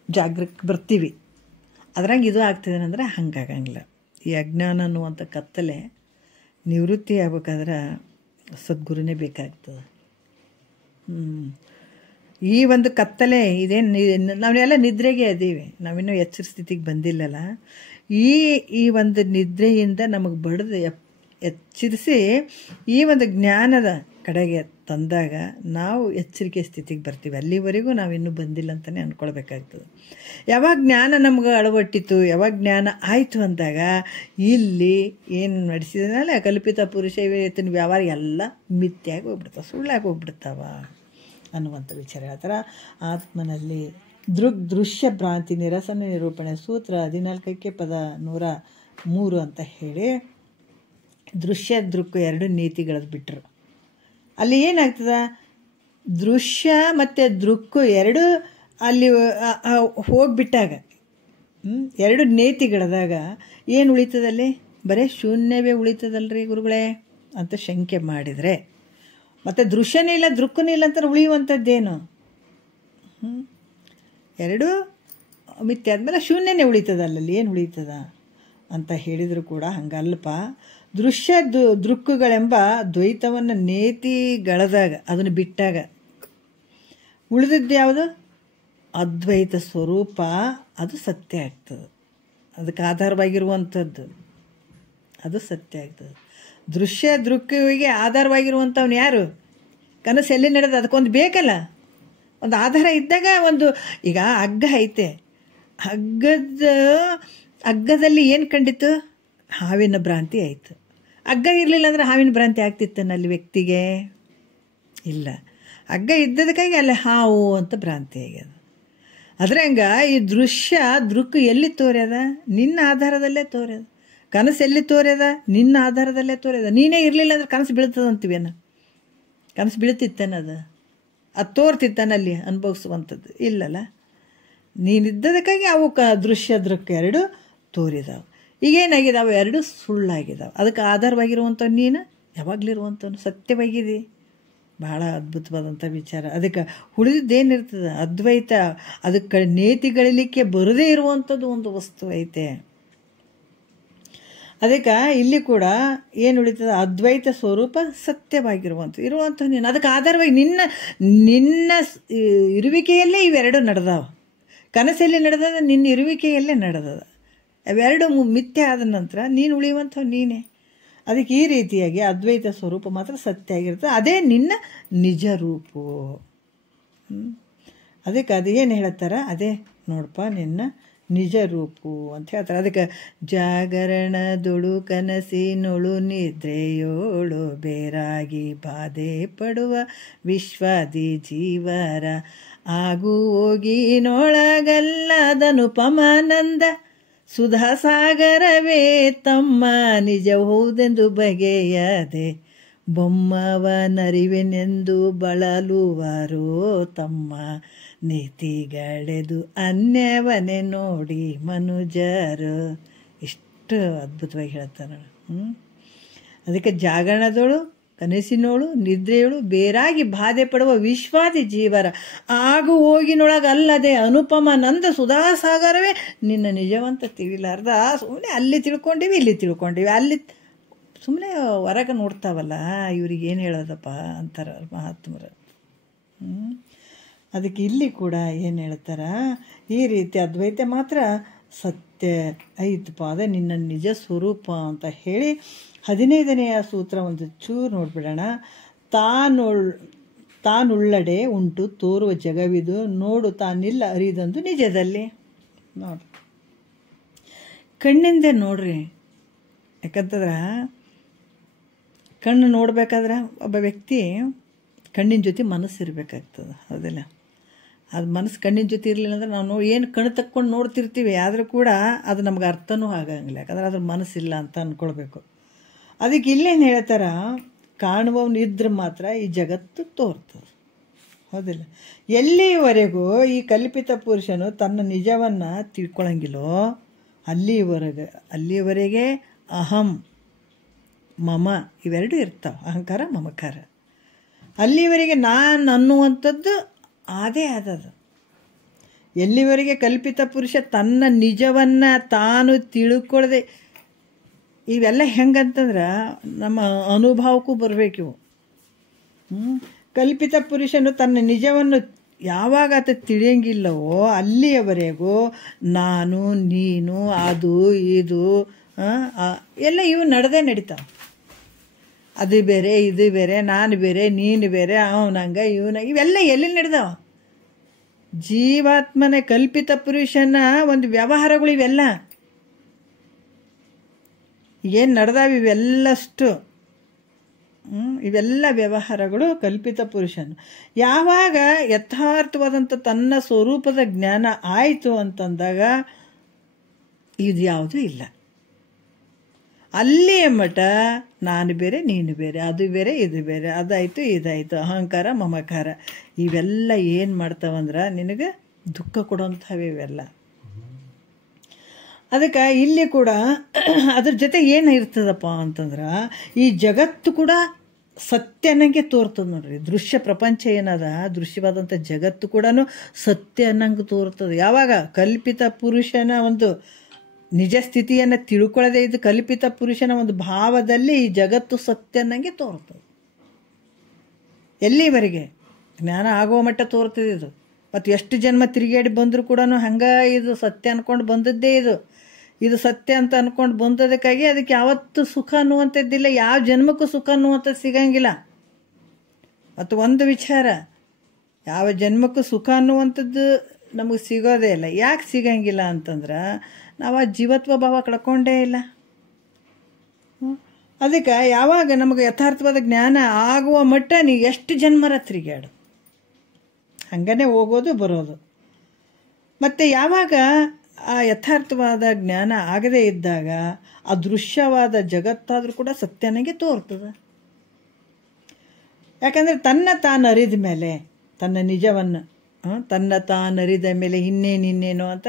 ಜಾಗೃತಿ ಬರ್ತೀವಿ. ಅದ್ರಂಗೆ ಇದು ಆಗ್ತದೆ ಅಂದರೆ ಹಂಗಾಗಂಗಿಲ್ಲ. ಈ ಅಜ್ಞಾನ ಅನ್ನುವಂಥ ಕತ್ತಲೆ ನಿವೃತ್ತಿ ಆಗ್ಬೇಕಾದ್ರೆ ಸದ್ಗುರುನೇ ಬೇಕಾಗ್ತದೆ. ಈ ಒಂದು ಕತ್ತಲೆ ಇದೇನು ನಾವೆಲ್ಲ ನಿದ್ರೆಗೆ ಅದೀವಿ, ನಾವಿನ್ನೂ ಎಚ್ಚರ ಸ್ಥಿತಿಗೆ ಬಂದಿಲ್ಲಲ್ಲ. ಈ ಒಂದು ನಿದ್ರೆಯಿಂದ ನಮಗೆ ಬಡಿದು ಎಚ್ಚರಿಸಿ ಈ ಒಂದು ಜ್ಞಾನದ ಕಡೆಗೆ ತಂದಾಗ ನಾವು ಎಚ್ಚರಿಕೆ ಸ್ಥಿತಿಗೆ ಬರ್ತೀವಿ. ಅಲ್ಲಿವರೆಗೂ ನಾವಿನ್ನೂ ಬಂದಿಲ್ಲ ಅಂತಲೇ ಅಂದ್ಕೊಳ್ಬೇಕಾಗ್ತದೆ. ಯಾವಾಗ ಜ್ಞಾನ ನಮ್ಗೆ ಅಳವಟ್ಟಿತು, ಯಾವಾಗ ಜ್ಞಾನ ಆಯಿತು ಅಂದಾಗ ಇಲ್ಲಿ ಏನು ನಡೆಸಿದನಲ್ಲ ಕಲ್ಪಿತ ಪುರುಷ ವೇತನ ವ್ಯವಹಾರ ಎಲ್ಲ ಮಿಥ್ಯಾಗಿ ಹೋಗ್ಬಿಡ್ತಾವೆ, ಸುಳ್ಳಾಗಿ ಹೋಗ್ಬಿಡ್ತಾವ ಅನ್ನುವಂಥ ವಿಚಾರ ಹೇಳ್ತಾರೆ. ಆತ್ಮನಲ್ಲಿ ದೃಶ್ಯ ಭ್ರಾಂತಿ ನಿರಸನ ನಿರೂಪಣೆ ಸೂತ್ರ 14ಕ್ಕೆ ಪದ 103 ಅಂತ ಹೇಳಿ ದೃಶ್ಯ ದೃಕ್ಕು ಎರಡು ನೀತಿಗಳದ್ದು ಬಿಟ್ಟರು. ಅಲ್ಲಿ ಏನಾಗ್ತದೆ, ದೃಶ್ಯ ಮತ್ತು ದೃಕ್ಕು ಎರಡು ಅಲ್ಲಿ ಹೋಗಿಬಿಟ್ಟಾಗ ಎರಡು ನೇತಿಗಳದಾಗ ಏನು ಉಳಿತದಲ್ಲಿ? ಬರೀ ಶೂನ್ಯವೇ ಉಳಿತದಲ್ರಿ ಗುರುಗಳೇ ಅಂತ ಶಂಕೆ ಮಾಡಿದರೆ, ಮತ್ತು ದೃಶ್ಯನೇ ಇಲ್ಲ ದೃಕ್ಕೂ ಇಲ್ಲ ಅಂತ ಉಳಿಯುವಂಥದ್ದೇನು? ಎರಡು ಮಿಥ್ಯೆ ಆದಮೇಲೆ ಶೂನ್ಯನೇ ಉಳಿತದಲ್ಲಲ್ಲಿ ಏನು ಉಳಿತದ ಅಂತ ಹೇಳಿದರೂ ಕೂಡ ಹಂಗಲ್ಪ. ದೃಶ್ಯ ದೃಕ್ಕುಗಳೆಂಬ ದ್ವೈತವನ್ನು ನೇತಿಗಳದಾಗ ಅದನ್ನು ಬಿಟ್ಟಾಗ ಉಳಿದದ್ದು ಯಾವುದು? ಅದ್ವೈತ ಸ್ವರೂಪ, ಅದು ಸತ್ಯ ಆಗ್ತದೆ. ಅದಕ್ಕೆ ಆಧಾರವಾಗಿರುವಂಥದ್ದು ಅದು ಸತ್ಯ ಆಗ್ತದೆ. ದೃಶ್ಯ ದೃಕ್ಕುವಿಗೆ ಆಧಾರವಾಗಿರುವಂಥವ್ನು ಯಾರು? ಕನಸು ಎಲ್ಲಿ ನಡೆದ ಅದಕ್ಕೊಂದು ಬೇಕಲ್ಲ, ಒಂದು ಆಧಾರ ಇದ್ದಾಗ ಒಂದು. ಈಗ ಹಗ್ಗ ಐತೆ, ಹಗ್ಗದಲ್ಲಿ ಏನು ಕಂಡಿತು? ಹಾವಿನ ಭ್ರಾಂತಿ ಆಯಿತು. ಹಗ್ಗ ಇರಲಿಲ್ಲ ಅಂದರೆ ಹಾವಿನ ಭ್ರಾಂತಿ ಆಗ್ತಿತ್ತನಲ್ಲಿ ವ್ಯಕ್ತಿಗೆ? ಇಲ್ಲ. ಹಗ್ಗ ಇದ್ದದಕ್ಕಾಗಿ ಅಲ್ಲಿ ಹಾವು ಅಂತ ಭ್ರಾಂತಿ ಆಗ್ಯದ. ಅದ್ರಂಗ ಈ ದೃಶ್ಯ ದೃಕ್ಕು ಎಲ್ಲಿ ತೋರ್ಯದ? ನಿನ್ನ ಆಧಾರದಲ್ಲೇ ತೋರ್ಯದ. ಕನಸು ಎಲ್ಲಿ ತೋರ್ಯದ? ನಿನ್ನ ಆಧಾರದಲ್ಲೇ ತೋರ್ಯದ. ನೀನೇ ಇರಲಿಲ್ಲ ಅಂದ್ರೆ ಕನಸು ಬೀಳ್ತದಂತೀವೇನ? ಕನಸು ಬೀಳ್ತಿತ್ತೇನದು? ಅದು ತೋರ್ತಿತ್ತಾನಲ್ಲಿ ಅನುಭವಿಸುವಂಥದ್ದು ಇಲ್ಲಲ್ಲ. ನೀನಿದ್ದದಕ್ಕಾಗಿ ಅವು ದೃಶ್ಯ ದೃಕ್ಕು ಎರಡು ತೋರಿದಾವೆ. ಈಗೇನಾಗಿದ್ದಾವೆ? ಎರಡು ಸುಳ್ಳಾಗಿದ್ದಾವೆ. ಅದಕ್ಕೆ ಆಧಾರವಾಗಿರುವಂಥವ್ನು ನೀನು ಯಾವಾಗಲಿರುವಂಥವ್ನು ಸತ್ಯವಾಗಿದೆ. ಭಾಳ ಅದ್ಭುತವಾದಂಥ ವಿಚಾರ. ಅದಕ್ಕೆ ಉಳಿದಿದ್ದೇನಿರ್ತದೆ? ಅದ್ವೈತ. ಅದಕ್ಕೆ ನೇತಿಗಳಿಲಿಕ್ಕೆ ಬರದೇ ಇರುವಂಥದ್ದು ಒಂದು ವಸ್ತು ಐತೆ. ಅದಕ್ಕೆ ಇಲ್ಲಿ ಕೂಡ ಏನು ಉಳಿತದೆ? ಅದ್ವೈತ ಸ್ವರೂಪ ಸತ್ಯವಾಗಿರುವಂಥದ್ದು ಇರುವಂಥದ್ದು ನೀನು. ಅದಕ್ಕೆ ಆಧಾರವಾಗಿ ನಿನ್ನ ಇರುವಿಕೆಯಲ್ಲೇ ಇವೆರಡು ನಡೆದಾವ. ಕನಸಲ್ಲಿ ನಡೆದದ, ನಿನ್ನ ಇರುವಿಕೆಯಲ್ಲೇ ನಡೆದದ. ಅವೆರಡು ಮಿಥ್ಯೆ ಆದ ನಂತರ ನೀನು ಉಳಿಯುವಂಥವು ನೀನೇ. ಅದಕ್ಕೆ ಈ ರೀತಿಯಾಗಿ ಅದ್ವೈತ ಸ್ವರೂಪ ಮಾತ್ರ ಸತ್ಯ ಆಗಿರ್ತದೆ. ಅದೇ ನಿನ್ನ ನಿಜ ರೂಪು. ಅದಕ್ಕೆ ಅದೇನು ಹೇಳ್ತಾರೆ? ಅದೇ ನೋಡಪ್ಪ ನಿನ್ನ ನಿಜ ರೂಪು ಅಂತ ಹೇಳ್ತಾರೆ. ಅದಕ್ಕೆ ಜಾಗರಣದೊಳು ಕನಸಿನೊಳು ನಿದ್ರೆಯೋಳು ಬೇರಾಗಿ ಬಾಧೆ ಪಡುವ ವಿಶ್ವಾದಿ ಜೀವರ ಆಗು ಹೋಗಿನೊಳಗಲ್ಲದನುಪಮಾನಂದ ಸುಧಾ ಸಾಗರವೇ ತಮ್ಮ ನಿಜ ಹೌದೆಂದು ಬಗೆಯದೆ ಬೊಮ್ಮವನರಿವೆನೆಂದು ಬಳಲುವರೋ ತಮ್ಮ ನೀತಿಗಳೆದು ಅನ್ಯವನೇ ನೋಡಿ ಮನುಜರು. ಇಷ್ಟು ಅದ್ಭುತವಾಗಿ ಹೇಳ್ತಾರೆ. ಅದಕ್ಕೆ ಜಾಗರಣದೋಳು ಕನಸಿನೋಳು ನಿದ್ರೆಯೋಳು ಬೇರಾಗಿ ಬಾಧೆ ಪಡುವ ವಿಶ್ವಾದಿ ಜೀವರ ಆಗು ಹೋಗಿನೊಳಗಲ್ಲದೆ ಅನುಪಮ ನಂದ ಸುಧಾಸಾಗರವೇ ನಿನ್ನ ನಿಜವಂತ ತಿಳಿಲಾರ್ದ. ಸುಮ್ಮನೆ ಅಲ್ಲಿ ತಿಳ್ಕೊಂಡಿವಿ, ಇಲ್ಲಿ ತಿಳ್ಕೊಂಡಿವಿ, ಅಲ್ಲಿ ಸುಮ್ಮನೆ ಹೊರಗೆ ನೋಡ್ತಾವಲ್ಲ, ಇವ್ರಿಗೆ ಏನು ಹೇಳೋದಪ್ಪ ಅಂತಾರ ಮಹಾತ್ಮರು. ಅದಕ್ಕೆ ಇಲ್ಲಿ ಕೂಡ ಏನು ಹೇಳ್ತಾರ? ಈ ರೀತಿ ಅದ್ವೈತ ಮಾತ್ರ ಸತ್ಯ ಐತಪ್ಪ, ಅದೇ ನಿನ್ನ ನಿಜ ಸ್ವರೂಪ ಅಂತ ಹೇಳಿ 15ನೆಯ ಸೂತ್ರ ಒಂದು ಚೂರು ನೋಡ್ಬಿಡೋಣ. ತಾನುಳ್ಳಡೆ ಉಂಟು ತೋರುವ ಜಗವಿದು ನೋಡು ತಾನಿಲ್ಲ ಅರಿದಂದು ನಿಜದಲ್ಲಿ. ನೋಡಿ, ಕಣ್ಣಿಂದೆ ನೋಡ್ರಿ. ಯಾಕಂತಂದ್ರೆ ಕಣ್ಣು ನೋಡ್ಬೇಕಾದ್ರೆ ಒಬ್ಬ ವ್ಯಕ್ತಿ ಕಣ್ಣಿನ ಜೊತೆ ಮನಸ್ಸು ಇರಬೇಕಾಗ್ತದೆ, ಹೌದಿಲ್ಲ? ಅದು ಮನಸ್ಸು ಕಣ್ಣಿನ ಜೊತೆ ಇರಲಿಲ್ಲ ಅಂದ್ರೆ ನಾವು ಏನು ಕಣ್ಣು ತಕ್ಕೊಂಡು ನೋಡ್ತಿರ್ತೀವಿ, ಆದರೂ ಕೂಡ ಅದು ನಮ್ಗೆ ಅರ್ಥನೂ ಆಗಂಗಿಲ್ಲ. ಯಾಕಂದ್ರೆ ಅದ್ರ ಮನಸ್ಸಿಲ್ಲ ಅಂತ ಅಂದ್ಕೊಳ್ಬೇಕು. ಅದಕ್ಕೆ ಇಲ್ಲೇನು ಹೇಳ್ತಾರ, ಕಾಣುವವನು ಇದ್ರೆ ಮಾತ್ರ ಈ ಜಗತ್ತು ತೋರ್ತದೆ, ಹೌದಿಲ್ಲ? ಎಲ್ಲಿವರೆಗೂ ಈ ಕಲ್ಪಿತ ಪುರುಷನು ತನ್ನ ನಿಜವನ್ನು ತಿಳ್ಕೊಳಂಗಿಲ್ಲೋ ಅಲ್ಲಿವರೆಗೆ ಅಹಂ ಮಮ ಇವೆರಡೂ ಇರ್ತಾವೆ, ಅಹಂಕಾರ ಮಮಕಾರ. ಅಲ್ಲಿವರೆಗೆ ನಾನು ಅನ್ನುವಂಥದ್ದು ಅದೇ ಆದದು. ಎಲ್ಲಿವರೆಗೆ ಕಲ್ಪಿತ ಪುರುಷ ತನ್ನ ನಿಜವನ್ನು ತಾನು ತಿಳ್ಕೊಳ್ಳದೆ, ಇವೆಲ್ಲ ಹೆಂಗಂತಂದ್ರೆ ನಮ್ಮ ಅನುಭವಕ್ಕೂ ಬರಬೇಕಿವು. ಕಲ್ಪಿತ ಪುರುಷನು ತನ್ನ ನಿಜವನ್ನು ಯಾವಾಗ ಆತ ತಿಳಿಯಂಗಿಲ್ಲವೋ ಅಲ್ಲಿಯವರೆಗೂ ನಾನು ನೀನು ಅದು ಇದು ಎಲ್ಲ ಇವು ನಡೆದೇ ನಡೀತಾವೆ. ಅದು ಬೇರೆ ಇದು ಬೇರೆ, ನಾನು ಬೇರೆ ನೀನು ಬೇರೆ, ಅವನಂಗ ಇವನಂಗ, ಇವೆಲ್ಲ ಎಲ್ಲಿ ನಡೆದಾವ? ಜೀವಾತ್ಮನ ಕಲ್ಪಿತ ಪುರುಷನ ಒಂದು ವ್ಯವಹಾರಗಳು ಇವೆಲ್ಲ ಏನು ನಡೆದಾವ, ಇವೆಲ್ಲಷ್ಟು ಇವೆಲ್ಲ ವ್ಯವಹಾರಗಳು ಕಲ್ಪಿತ ಪುರುಷನು. ಯಾವಾಗ ಯಥಾರ್ಥವಾದಂಥ ತನ್ನ ಸ್ವರೂಪದ ಜ್ಞಾನ ಆಯಿತು ಅಂತಂದಾಗ ಇದು ಯಾವುದೂ ಇಲ್ಲ. ಅಲ್ಲಿಯ ಮಠ ನಾನು ಬೇರೆ ನೀನು ಬೇರೆ, ಅದು ಬೇರೆ ಇದು ಬೇರೆ, ಅದಾಯಿತು ಇದಾಯಿತು, ಅಹಂಕಾರ ಮಮಕಾರ ಇವೆಲ್ಲ ಏನು ಮಾಡ್ತಾವಂದ್ರೆ ನಿನಗೆ ದುಃಖ ಕೊಡುವಂಥವೇ ಇವೆಲ್ಲ. ಅದಕ್ಕೆ ಇಲ್ಲಿ ಕೂಡ ಅದ್ರ ಜೊತೆ ಏನು ಇರ್ತದಪ್ಪ ಅಂತಂದ್ರೆ ಈ ಜಗತ್ತು ಕೂಡ ಸತ್ಯನಂಗೆ ತೋರ್ತದೆ ನೋಡ್ರಿ. ದೃಶ್ಯ ಪ್ರಪಂಚ ಏನದ, ದೃಶ್ಯವಾದಂಥ ಜಗತ್ತು ಕೂಡ ಸತ್ಯ ಅನ್ನಂಗೆ ತೋರ್ತದೆ. ಯಾವಾಗ ಕಲ್ಪಿತ ಪುರುಷನ ಒಂದು ನಿಜ ಸ್ಥಿತಿಯನ್ನು ತಿಳ್ಕೊಳ್ಳದೆ ಇದು ಕಲ್ಪಿತ ಪುರುಷನ ಒಂದು ಭಾವದಲ್ಲಿ ಈ ಜಗತ್ತು ಸತ್ಯ ಅನ್ನಂಗೆ ತೋರ್ತದೆ. ಎಲ್ಲಿವರೆಗೆ ಜ್ಞಾನ ಆಗುವ ಮಟ್ಟ ತೋರ್ತದೆ ಇದು. ಮತ್ತು ಎಷ್ಟು ಜನ್ಮ ತಿರುಗಾಡಿ ಬಂದರೂ ಕೂಡ ಹಂಗೆ ಇದು ಸತ್ಯ ಅಂದ್ಕೊಂಡು ಬಂದದ್ದೇ ಇದು ಸತ್ಯ ಅಂತ ಅಂದ್ಕೊಂಡು ಬಂದದಕ್ಕಾಗಿ ಅದಕ್ಕೆ ಯಾವತ್ತೂ ಸುಖ ಅನ್ನುವಂಥದ್ದಿಲ್ಲ, ಯಾವ ಜನ್ಮಕ್ಕೂ ಸುಖ ಅನ್ನುವಂಥದ್ದು ಸಿಗಂಗಿಲ್ಲ. ಮತ್ತು ಒಂದು ವಿಚಾರ, ಯಾವ ಜನ್ಮಕ್ಕೂ ಸುಖ ಅನ್ನುವಂಥದ್ದು ನಮಗೆ ಸಿಗೋದೇ ಇಲ್ಲ. ಯಾಕೆ ಸಿಗಂಗಿಲ್ಲ ಅಂತಂದ್ರೆ ನಾವು ಆ ಜೀವತ್ವ ಭಾವ ಕಳ್ಕೊಂಡೇ ಇಲ್ಲ. ಅದಕ್ಕೆ ಯಾವಾಗ ನಮಗೆ ಯಥಾರ್ಥವಾದ ಜ್ಞಾನ ಆಗುವ ಮಟ್ಟ ನೀವು ಎಷ್ಟು ಜನ್ಮರ ತಿರುಗಾಡು, ಹಂಗನೇ ಹೋಗೋದು ಬರೋದು. ಮತ್ತು ಯಾವಾಗ ಆ ಯಥಾರ್ಥವಾದ ಜ್ಞಾನ ಆಗದೇ ಇದ್ದಾಗ ಆ ದೃಶ್ಯವಾದ ಜಗತ್ತಾದರೂ ಕೂಡ ಸತ್ಯನಿಗೆ ತೋರ್ತದೆ. ಯಾಕಂದರೆ ತನ್ನ ತಾನು ಅರಿದ ಮೇಲೆ, ತನ್ನ ನಿಜವನ್ನು ತನ್ನ ತಾನು ಅರಿದ ಮೇಲೆ ಇನ್ನೇನು ಅಂತ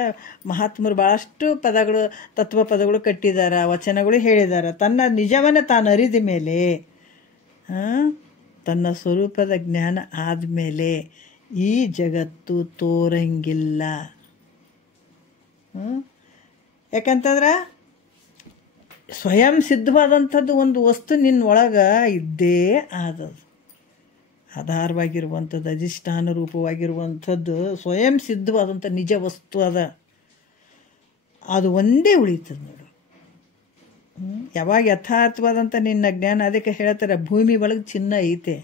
ಮಹಾತ್ಮರು ಭಾಳಷ್ಟು ಪದಗಳು ತತ್ವ ಪದಗಳು ಕಟ್ಟಿದ್ದಾರೆ, ವಚನಗಳು ಹೇಳಿದ್ದಾರೆ. ತನ್ನ ನಿಜವನ್ನು ತಾನು ಅರಿದ ಮೇಲೆ, ತನ್ನ ಸ್ವರೂಪದ ಜ್ಞಾನ ಆದಮೇಲೆ ಈ ಜಗತ್ತು ತೋರಂಗಿಲ್ಲ. ಯಾಕಂತಂದ್ರೆ ಸ್ವಯಂ ಸಿದ್ಧವಾದಂಥದ್ದು ಒಂದು ವಸ್ತು ನಿನ್ನೊಳಗೆ ಇದ್ದೇ ಆದದು. ಆಧಾರವಾಗಿರುವಂಥದ್ದು, ಅಧಿಷ್ಠಾನ ರೂಪವಾಗಿರುವಂಥದ್ದು ಸ್ವಯಂ ಸಿದ್ಧವಾದಂಥ ನಿಜ ವಸ್ತು ಅದು ಒಂದೇ ಉಳಿತದೆ ನೋಡು. ಯಾವಾಗ ಯಥಾರ್ಥವಾದಂಥ ನಿನ್ನ ಜ್ಞಾನ, ಅದಕ್ಕೆ ಹೇಳ್ತಾರೆ ಭೂಮಿ ಒಳಗೆ ಚಿನ್ನ ಐತೆ,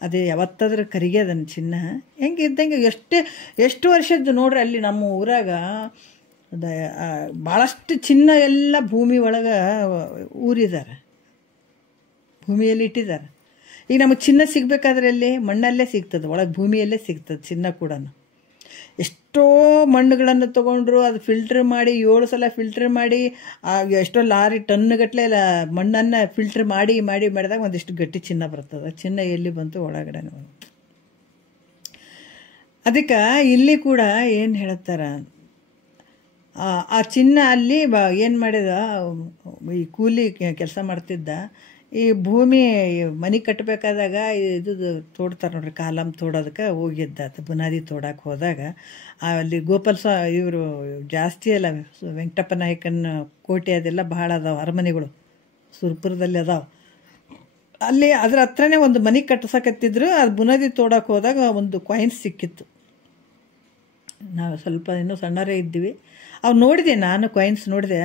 ಅದೇ ಯಾವತ್ತಾದ್ರೂ ಕರಿಗ್ಯದನ್ನು ಚಿನ್ನ ಹೆಂಗೆ ಇದ್ದಂಗೆ. ಎಷ್ಟು ವರ್ಷದ್ದು ನೋಡ್ರಿ, ಅಲ್ಲಿ ನಮ್ಮ ಊರಾಗ ಭಾಳಷ್ಟು ಚಿನ್ನ ಎಲ್ಲ ಭೂಮಿ ಒಳಗೆ ಊರಿದ್ದಾರೆ, ಭೂಮಿಯಲ್ಲಿ ಇಟ್ಟಿದ್ದಾರೆ. ಈಗ ನಮಗೆ ಚಿನ್ನ ಸಿಗಬೇಕಾದ್ರೆ ಅಲ್ಲಿ ಮಣ್ಣಲ್ಲೇ ಸಿಗ್ತದೆ, ಒಳಗೆ ಭೂಮಿಯಲ್ಲೇ ಸಿಗ್ತದೆ ಚಿನ್ನ ಕೂಡ. ಎಷ್ಟೋ ಮಣ್ಣುಗಳನ್ನು ತೊಗೊಂಡ್ರು, ಅದು ಫಿಲ್ಟ್ರ್ ಮಾಡಿ 7 ಸಲ ಫಿಲ್ಟ್ರ್ ಮಾಡಿ ಎಷ್ಟೋ ಲಾರಿ ಟನ್ನುಗಟ್ಟಲೆ ಮಣ್ಣನ್ನು ಫಿಲ್ಟ್ರ್ ಮಾಡಿದಾಗ ಒಂದಿಷ್ಟು ಗಟ್ಟಿ ಚಿನ್ನ ಬರ್ತದೆ. ಚಿನ್ನ ಎಲ್ಲಿ ಬಂತು ಒಳಗಡೆ. ಅದಕ್ಕೆ ಇಲ್ಲಿ ಕೂಡ ಏನು ಹೇಳ್ತಾರೆ, ಆ ಚಿನ್ನ ಅಲ್ಲಿ ಏನು ಮಾಡಿದ, ಈ ಕೂಲಿ ಕೆಲಸ ಮಾಡ್ತಿದ್ದ, ಈ ಭೂಮಿ ಮನೆ ಕಟ್ಟಬೇಕಾದಾಗ ಇದು ತೋಡ್ತಾರೆ ನೋಡ್ರಿ, ಕಾಲಮ್ ತೋಡೋದಕ್ಕೆ ಹೋಗಿದ್ದ. ಬುನಾದಿ ತೋಡಕ್ಕೆ ಹೋದಾಗ ಅಲ್ಲಿ ಇವರು ಜಾಸ್ತಿ ಅಲ್ಲ, ವೆಂಕಟಪ್ಪ ನಾಯಕನ ಕೋಟೆ ಅದೆಲ್ಲ ಭಾಳ ಅದಾವೆ, ಅರಮನೆಗಳು ಸುರ್ಪುರದಲ್ಲಿ ಅದಾವೆ. ಅಲ್ಲಿ ಅದ್ರ ಹತ್ರನೇ ಒಂದು ಮನೆ ಕಟ್ಸಕತ್ತಿದ್ರು. ಅದು ಬುನಾದಿ ತೋಡಕ್ಕೆ ಹೋದಾಗ ಒಂದು ಕಾಯಿನ್ಸ್ ಸಿಕ್ಕಿತ್ತು. ನಾವು ಸ್ವಲ್ಪ ಇನ್ನೂ ಸಣ್ಣರೇ ಇದ್ದೀವಿ. ಅವು ನೋಡಿದೆ, ನಾನು ಕಾಯಿನ್ಸ್ ನೋಡಿದೆ,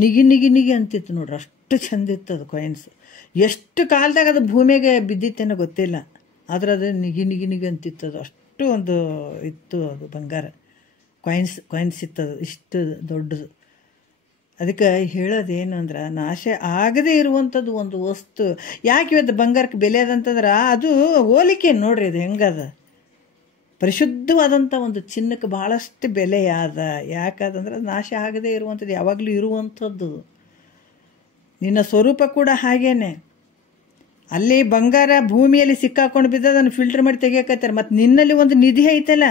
ನಿಗಿ ಅಂತಿತ್ತು ನೋಡ್ರಿ, ಅಷ್ಟು ಚಂದ ಇತ್ತು ಅದು ಕಾಯಿನ್ಸ್. ಎಷ್ಟು ಕಾಲದಾಗ ಅದು ಭೂಮಿಗೆ ಬಿದ್ದಿತ್ತೇನೋ ಗೊತ್ತಿಲ್ಲ. ಆದ್ರೆ ಅದು ನಿಗಿ ನಿಗಿ ನಿಗಿ ಅಂತಿತ್ತು. ಅದು ಅಷ್ಟು ಒಂದು ಇತ್ತು ಅದು ಬಂಗಾರ. ಕಾಯಿನ್ಸ್ ಇತ್ತದು ಇಷ್ಟು ದೊಡ್ಡದು. ಅದಕ್ಕೆ ಹೇಳೋದೇನು ಅಂದ್ರೆ, ನಾಶ ಆಗದೇ ಇರುವಂಥದ್ದು ಒಂದು ವಸ್ತು. ಯಾಕೆ ಇವತ್ತು ಬಂಗಾರಕ್ಕೆ ಬೆಲೆ ಅದಂತಂದ್ರೆ ಅದು ಹೋಲಿಕೆ ನೋಡ್ರಿ, ಅದು ಹೆಂಗದ. ಪರಿಶುದ್ಧವಾದಂಥ ಒಂದು ಚಿನ್ನಕ್ಕೆ ಭಾಳಷ್ಟು ಬೆಲೆ ಅದ. ಯಾಕಂದ್ರೆ ಅದು ನಾಶ ಆಗದೇ ಇರುವಂಥದ್ದು, ಯಾವಾಗಲೂ ಇರುವಂಥದ್ದು. ನಿನ್ನ ಸ್ವರೂಪ ಕೂಡ ಹಾಗೇನೆ. ಅಲ್ಲಿ ಬಂಗಾರ ಭೂಮಿಯಲ್ಲಿ ಸಿಕ್ಕಾಕೊಂಡು ಬಿದ್ದ ಅದನ್ನು ಫಿಲ್ಟರ್ ಮಾಡಿ ತೆಗಿಯಕತ್ತಾರೆ. ಮತ್ತು ನಿನ್ನಲ್ಲಿ ಒಂದು ನಿಧಿ ಐತಲ್ಲ,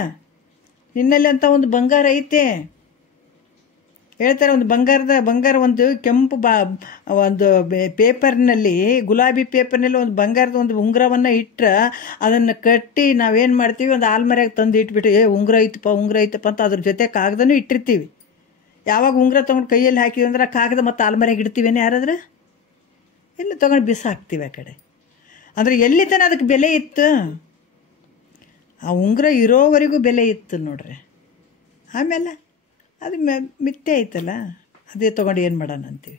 ನಿನ್ನಲ್ಲಿ ಅಂತ ಒಂದು ಬಂಗಾರ ಐತೆ ಹೇಳ್ತಾರೆ. ಒಂದು ಬಂಗಾರ ಒಂದು ಕೆಂಪು ಒಂದು ಪೇಪರ್ನಲ್ಲಿ, ಗುಲಾಬಿ ಪೇಪರ್ನಲ್ಲಿ ಒಂದು ಬಂಗಾರದ ಒಂದು ಉಂಗುರವನ್ನು ಇಟ್ಟರೆ ಅದನ್ನು ಕಟ್ಟಿ ನಾವೇನು ಮಾಡ್ತೀವಿ, ಒಂದು ಆಲ್ಮರೆಯಾಗಿ ತಂದು ಇಟ್ಬಿಟ್ಟು ಉಂಗುರ ಐತಪ್ಪ ಅಂತ ಅದ್ರ ಜೊತೆ ಕಾಗದನೂ ಇಟ್ಟಿರ್ತೀವಿ. ಯಾವಾಗ ಉಂಗುರ ತೊಗೊಂಡು ಕೈಯಲ್ಲಿ ಹಾಕಿವಿ ಅಂದ್ರೆ ಆ ಕಾಗದ ಮತ್ತು ಆಲ್ಮರೆಯಾಗಿ ಇಡ್ತೀವೇನೆ ಯಾರಾದ್ರೆ? ಇಲ್ಲ, ತೊಗೊಂಡು ಬಿಸಾಕ್ತೀವಿ ಆ ಕಡೆ. ಅಂದರೆ ಎಲ್ಲಿ ತನಕ ಅದಕ್ಕೆ ಬೆಲೆ ಇತ್ತು? ಆ ಉಂಗುರ ಇರೋವರೆಗೂ ಬೆಲೆ ಇತ್ತು ನೋಡ್ರಿ. ಆಮೇಲೆ ಅದು ಮಿಥ್ಯೆ ಐತಲ್ಲ, ಅದೇ ತೊಗೊಂಡು ಏನು ಮಾಡೋಣ ಅಂತೀವಿ.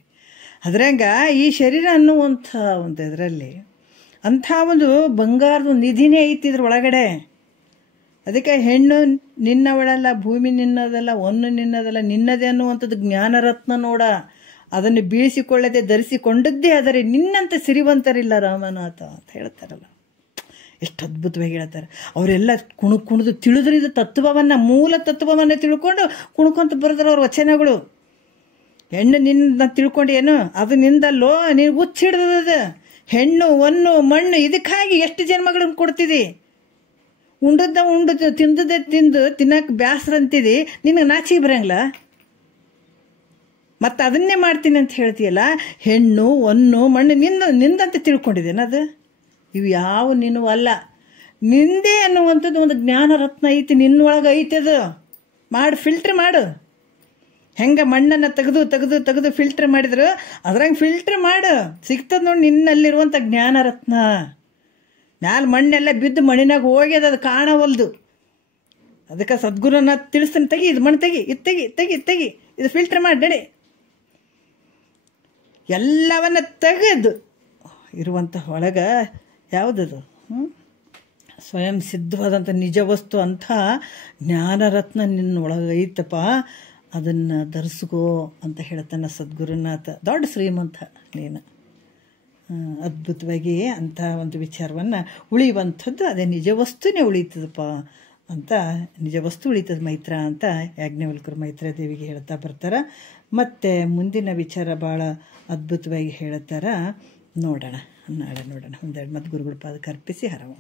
ಅದ್ರಂಗ ಈ ಶರೀರ ಅನ್ನುವಂಥ ಒಂದು ಇದರಲ್ಲಿ ಅಂಥ ಒಂದು ಬಂಗಾರದ ನಿಧಿನೇ ಐತಿ ಇದ್ರ ಒಳಗಡೆ. ಅದಕ್ಕೆ ಹೆಣ್ಣು ನಿನ್ನವಳಲ್ಲ, ಭೂಮಿ ನಿನ್ನದಲ್ಲ, ಹೊನ್ನು ನಿನ್ನದಲ್ಲ, ನಿನ್ನದೇ ಅನ್ನುವಂಥದ್ದು ಜ್ಞಾನರತ್ನ ನೋಡ. ಅದನ್ನು ಬೀಳಿಸಿಕೊಳ್ಳದೆ ಧರಿಸಿಕೊಂಡದ್ದೇ ಆದರೆ ನಿನ್ನಂತ ಸಿರಿವಂತರಿಲ್ಲ ರಾಮನಾಥ ಅಂತ ಹೇಳ್ತಾರಲ್ಲ. ಎಷ್ಟು ಅದ್ಭುತವಾಗಿ ಹೇಳ್ತಾರೆ. ಅವರೆಲ್ಲ ಕುಣಿದು ತಿಳಿದ್ರು ಇದು ತತ್ವವನ್ನು, ಮೂಲ ತತ್ವವನ್ನು ತಿಳ್ಕೊಂಡು ಕುಣ್ಕೊಂತ ಬರೆದ್ರು ಅವ್ರ ವಚನಗಳು. ಹೆಣ್ಣು ನಿನ್ನ ತಿಳ್ಕೊಂಡು ಏನು ಅದು ನಿಂದಲ್ಲೋ, ನೀನು ಹುಚ್ಚಿಡ್ದದ. ಹೆಣ್ಣು ಹೊನ್ನು ಮಣ್ಣು ಇದಕ್ಕಾಗಿ ಎಷ್ಟು ಜನ್ಮಗಳನ್ನು ಕೊಡ್ತಿದಿ. ತಿಂದದ್ದೇ ತಿಂದು ತಿನ್ನಕ್ಕೆ ಬ್ಯಾಸರ ಅಂತಿದಿ, ನಿನಗೆ ನಾಚಿಗೆ ಬರಂಗಿಲ್ಲ. ಮತ್ತು ಅದನ್ನೇ ಮಾಡ್ತೀನಿ ಅಂತ ಹೇಳ್ತೀಯಲ್ಲ. ಹೆಣ್ಣು ಹೊನ್ನು ಮಣ್ಣು ನಿಂದಂತೆ ತಿಳ್ಕೊಂಡಿದ್ದೇನೆ. ಅದು ಇವು ಯಾವ ನೀನು ಅಲ್ಲ, ನಿಂದೆ ಅನ್ನುವಂಥದ್ದು ಒಂದು ಜ್ಞಾನ ರತ್ನ ಐತಿ, ನಿನ್ನೊಳಗೆ ಐತಿ. ಅದು ಫಿಲ್ಟ್ರ್ ಮಾಡು. ಹೆಂಗೆ ಮಣ್ಣನ್ನು ತೆಗೆದು ಫಿಲ್ಟ್ರ್ ಮಾಡಿದ್ರು ಅದ್ರಂಗೆ ಫಿಲ್ಟ್ರ್ ಮಾಡು, ಸಿಗ್ತದೆ ನೋಡಿ ನಿನ್ನಲ್ಲಿರುವಂಥ ಜ್ಞಾನ ರತ್ನ. ಮ್ಯಾಲೆ ಮಣ್ಣೆಲ್ಲ ಬಿದ್ದು ಮಣ್ಣಿನಾಗ ಹೋಗ್ಯದ, ಅದು ಕಾಣವಲ್ದು. ಅದಕ್ಕೆ ಸದ್ಗುರುನ ತಿಳಿಸ್ತಾನೆ, ತೆಗಿ ಇದು ಮಣ್ಣು ತೆಗಿ, ಇದು ತೆಗಿ ಇದು ಫಿಲ್ಟ್ರ್ ಮಾಡಿ ನಡಿ. ಎಲ್ಲವನ್ನ ತೆಗೆದು ಇರುವಂಥ ಒಳಗೆ ಯಾವುದದು ಸ್ವಯಂ ಸಿದ್ಧವಾದಂಥ ನಿಜ ವಸ್ತು ಅಂಥ ಜ್ಞಾನರತ್ನ ನಿನ್ನೊಳಗೆ ಐತಪ್ಪ, ಅದನ್ನು ಧರಿಸ್ಕೋ ಅಂತ ಹೇಳ್ತಾನೆ ಸದ್ಗುರುನಾಥ. ದೊಡ್ಡ ಶ್ರೀಮಂತ ನೀನು. ಅದ್ಭುತವಾಗಿ ಅಂಥ ಒಂದು ವಿಚಾರವನ್ನು ಉಳಿಯುವಂಥದ್ದು ಅದೇ ನಿಜ ವಸ್ತುನೇ ಉಳಿತದಪ್ಪ ಅಂತ. ನಿಜ ವಸ್ತು ಉಳಿತದ ಮೈತ್ರ ಅಂತ ಯಾಜ್ಞವಲ್ಕರು ಮೈತ್ರಾದೇವಿಗೆ ಹೇಳ್ತಾ ಬರ್ತಾರೆ. ಮತ್ತು ಮುಂದಿನ ವಿಚಾರ ಭಾಳ ಅದ್ಭುತವಾಗಿ ಹೇಳ್ತಾರೆ. ನೋಡೋಣ ನಾಳೆ ಒಂದೆರಡು ಮತ್ತು ಗುರುಗಳ ಪಾದಕ್ಕೆ ಅರ್ಪಿಸಿ ಹರವು.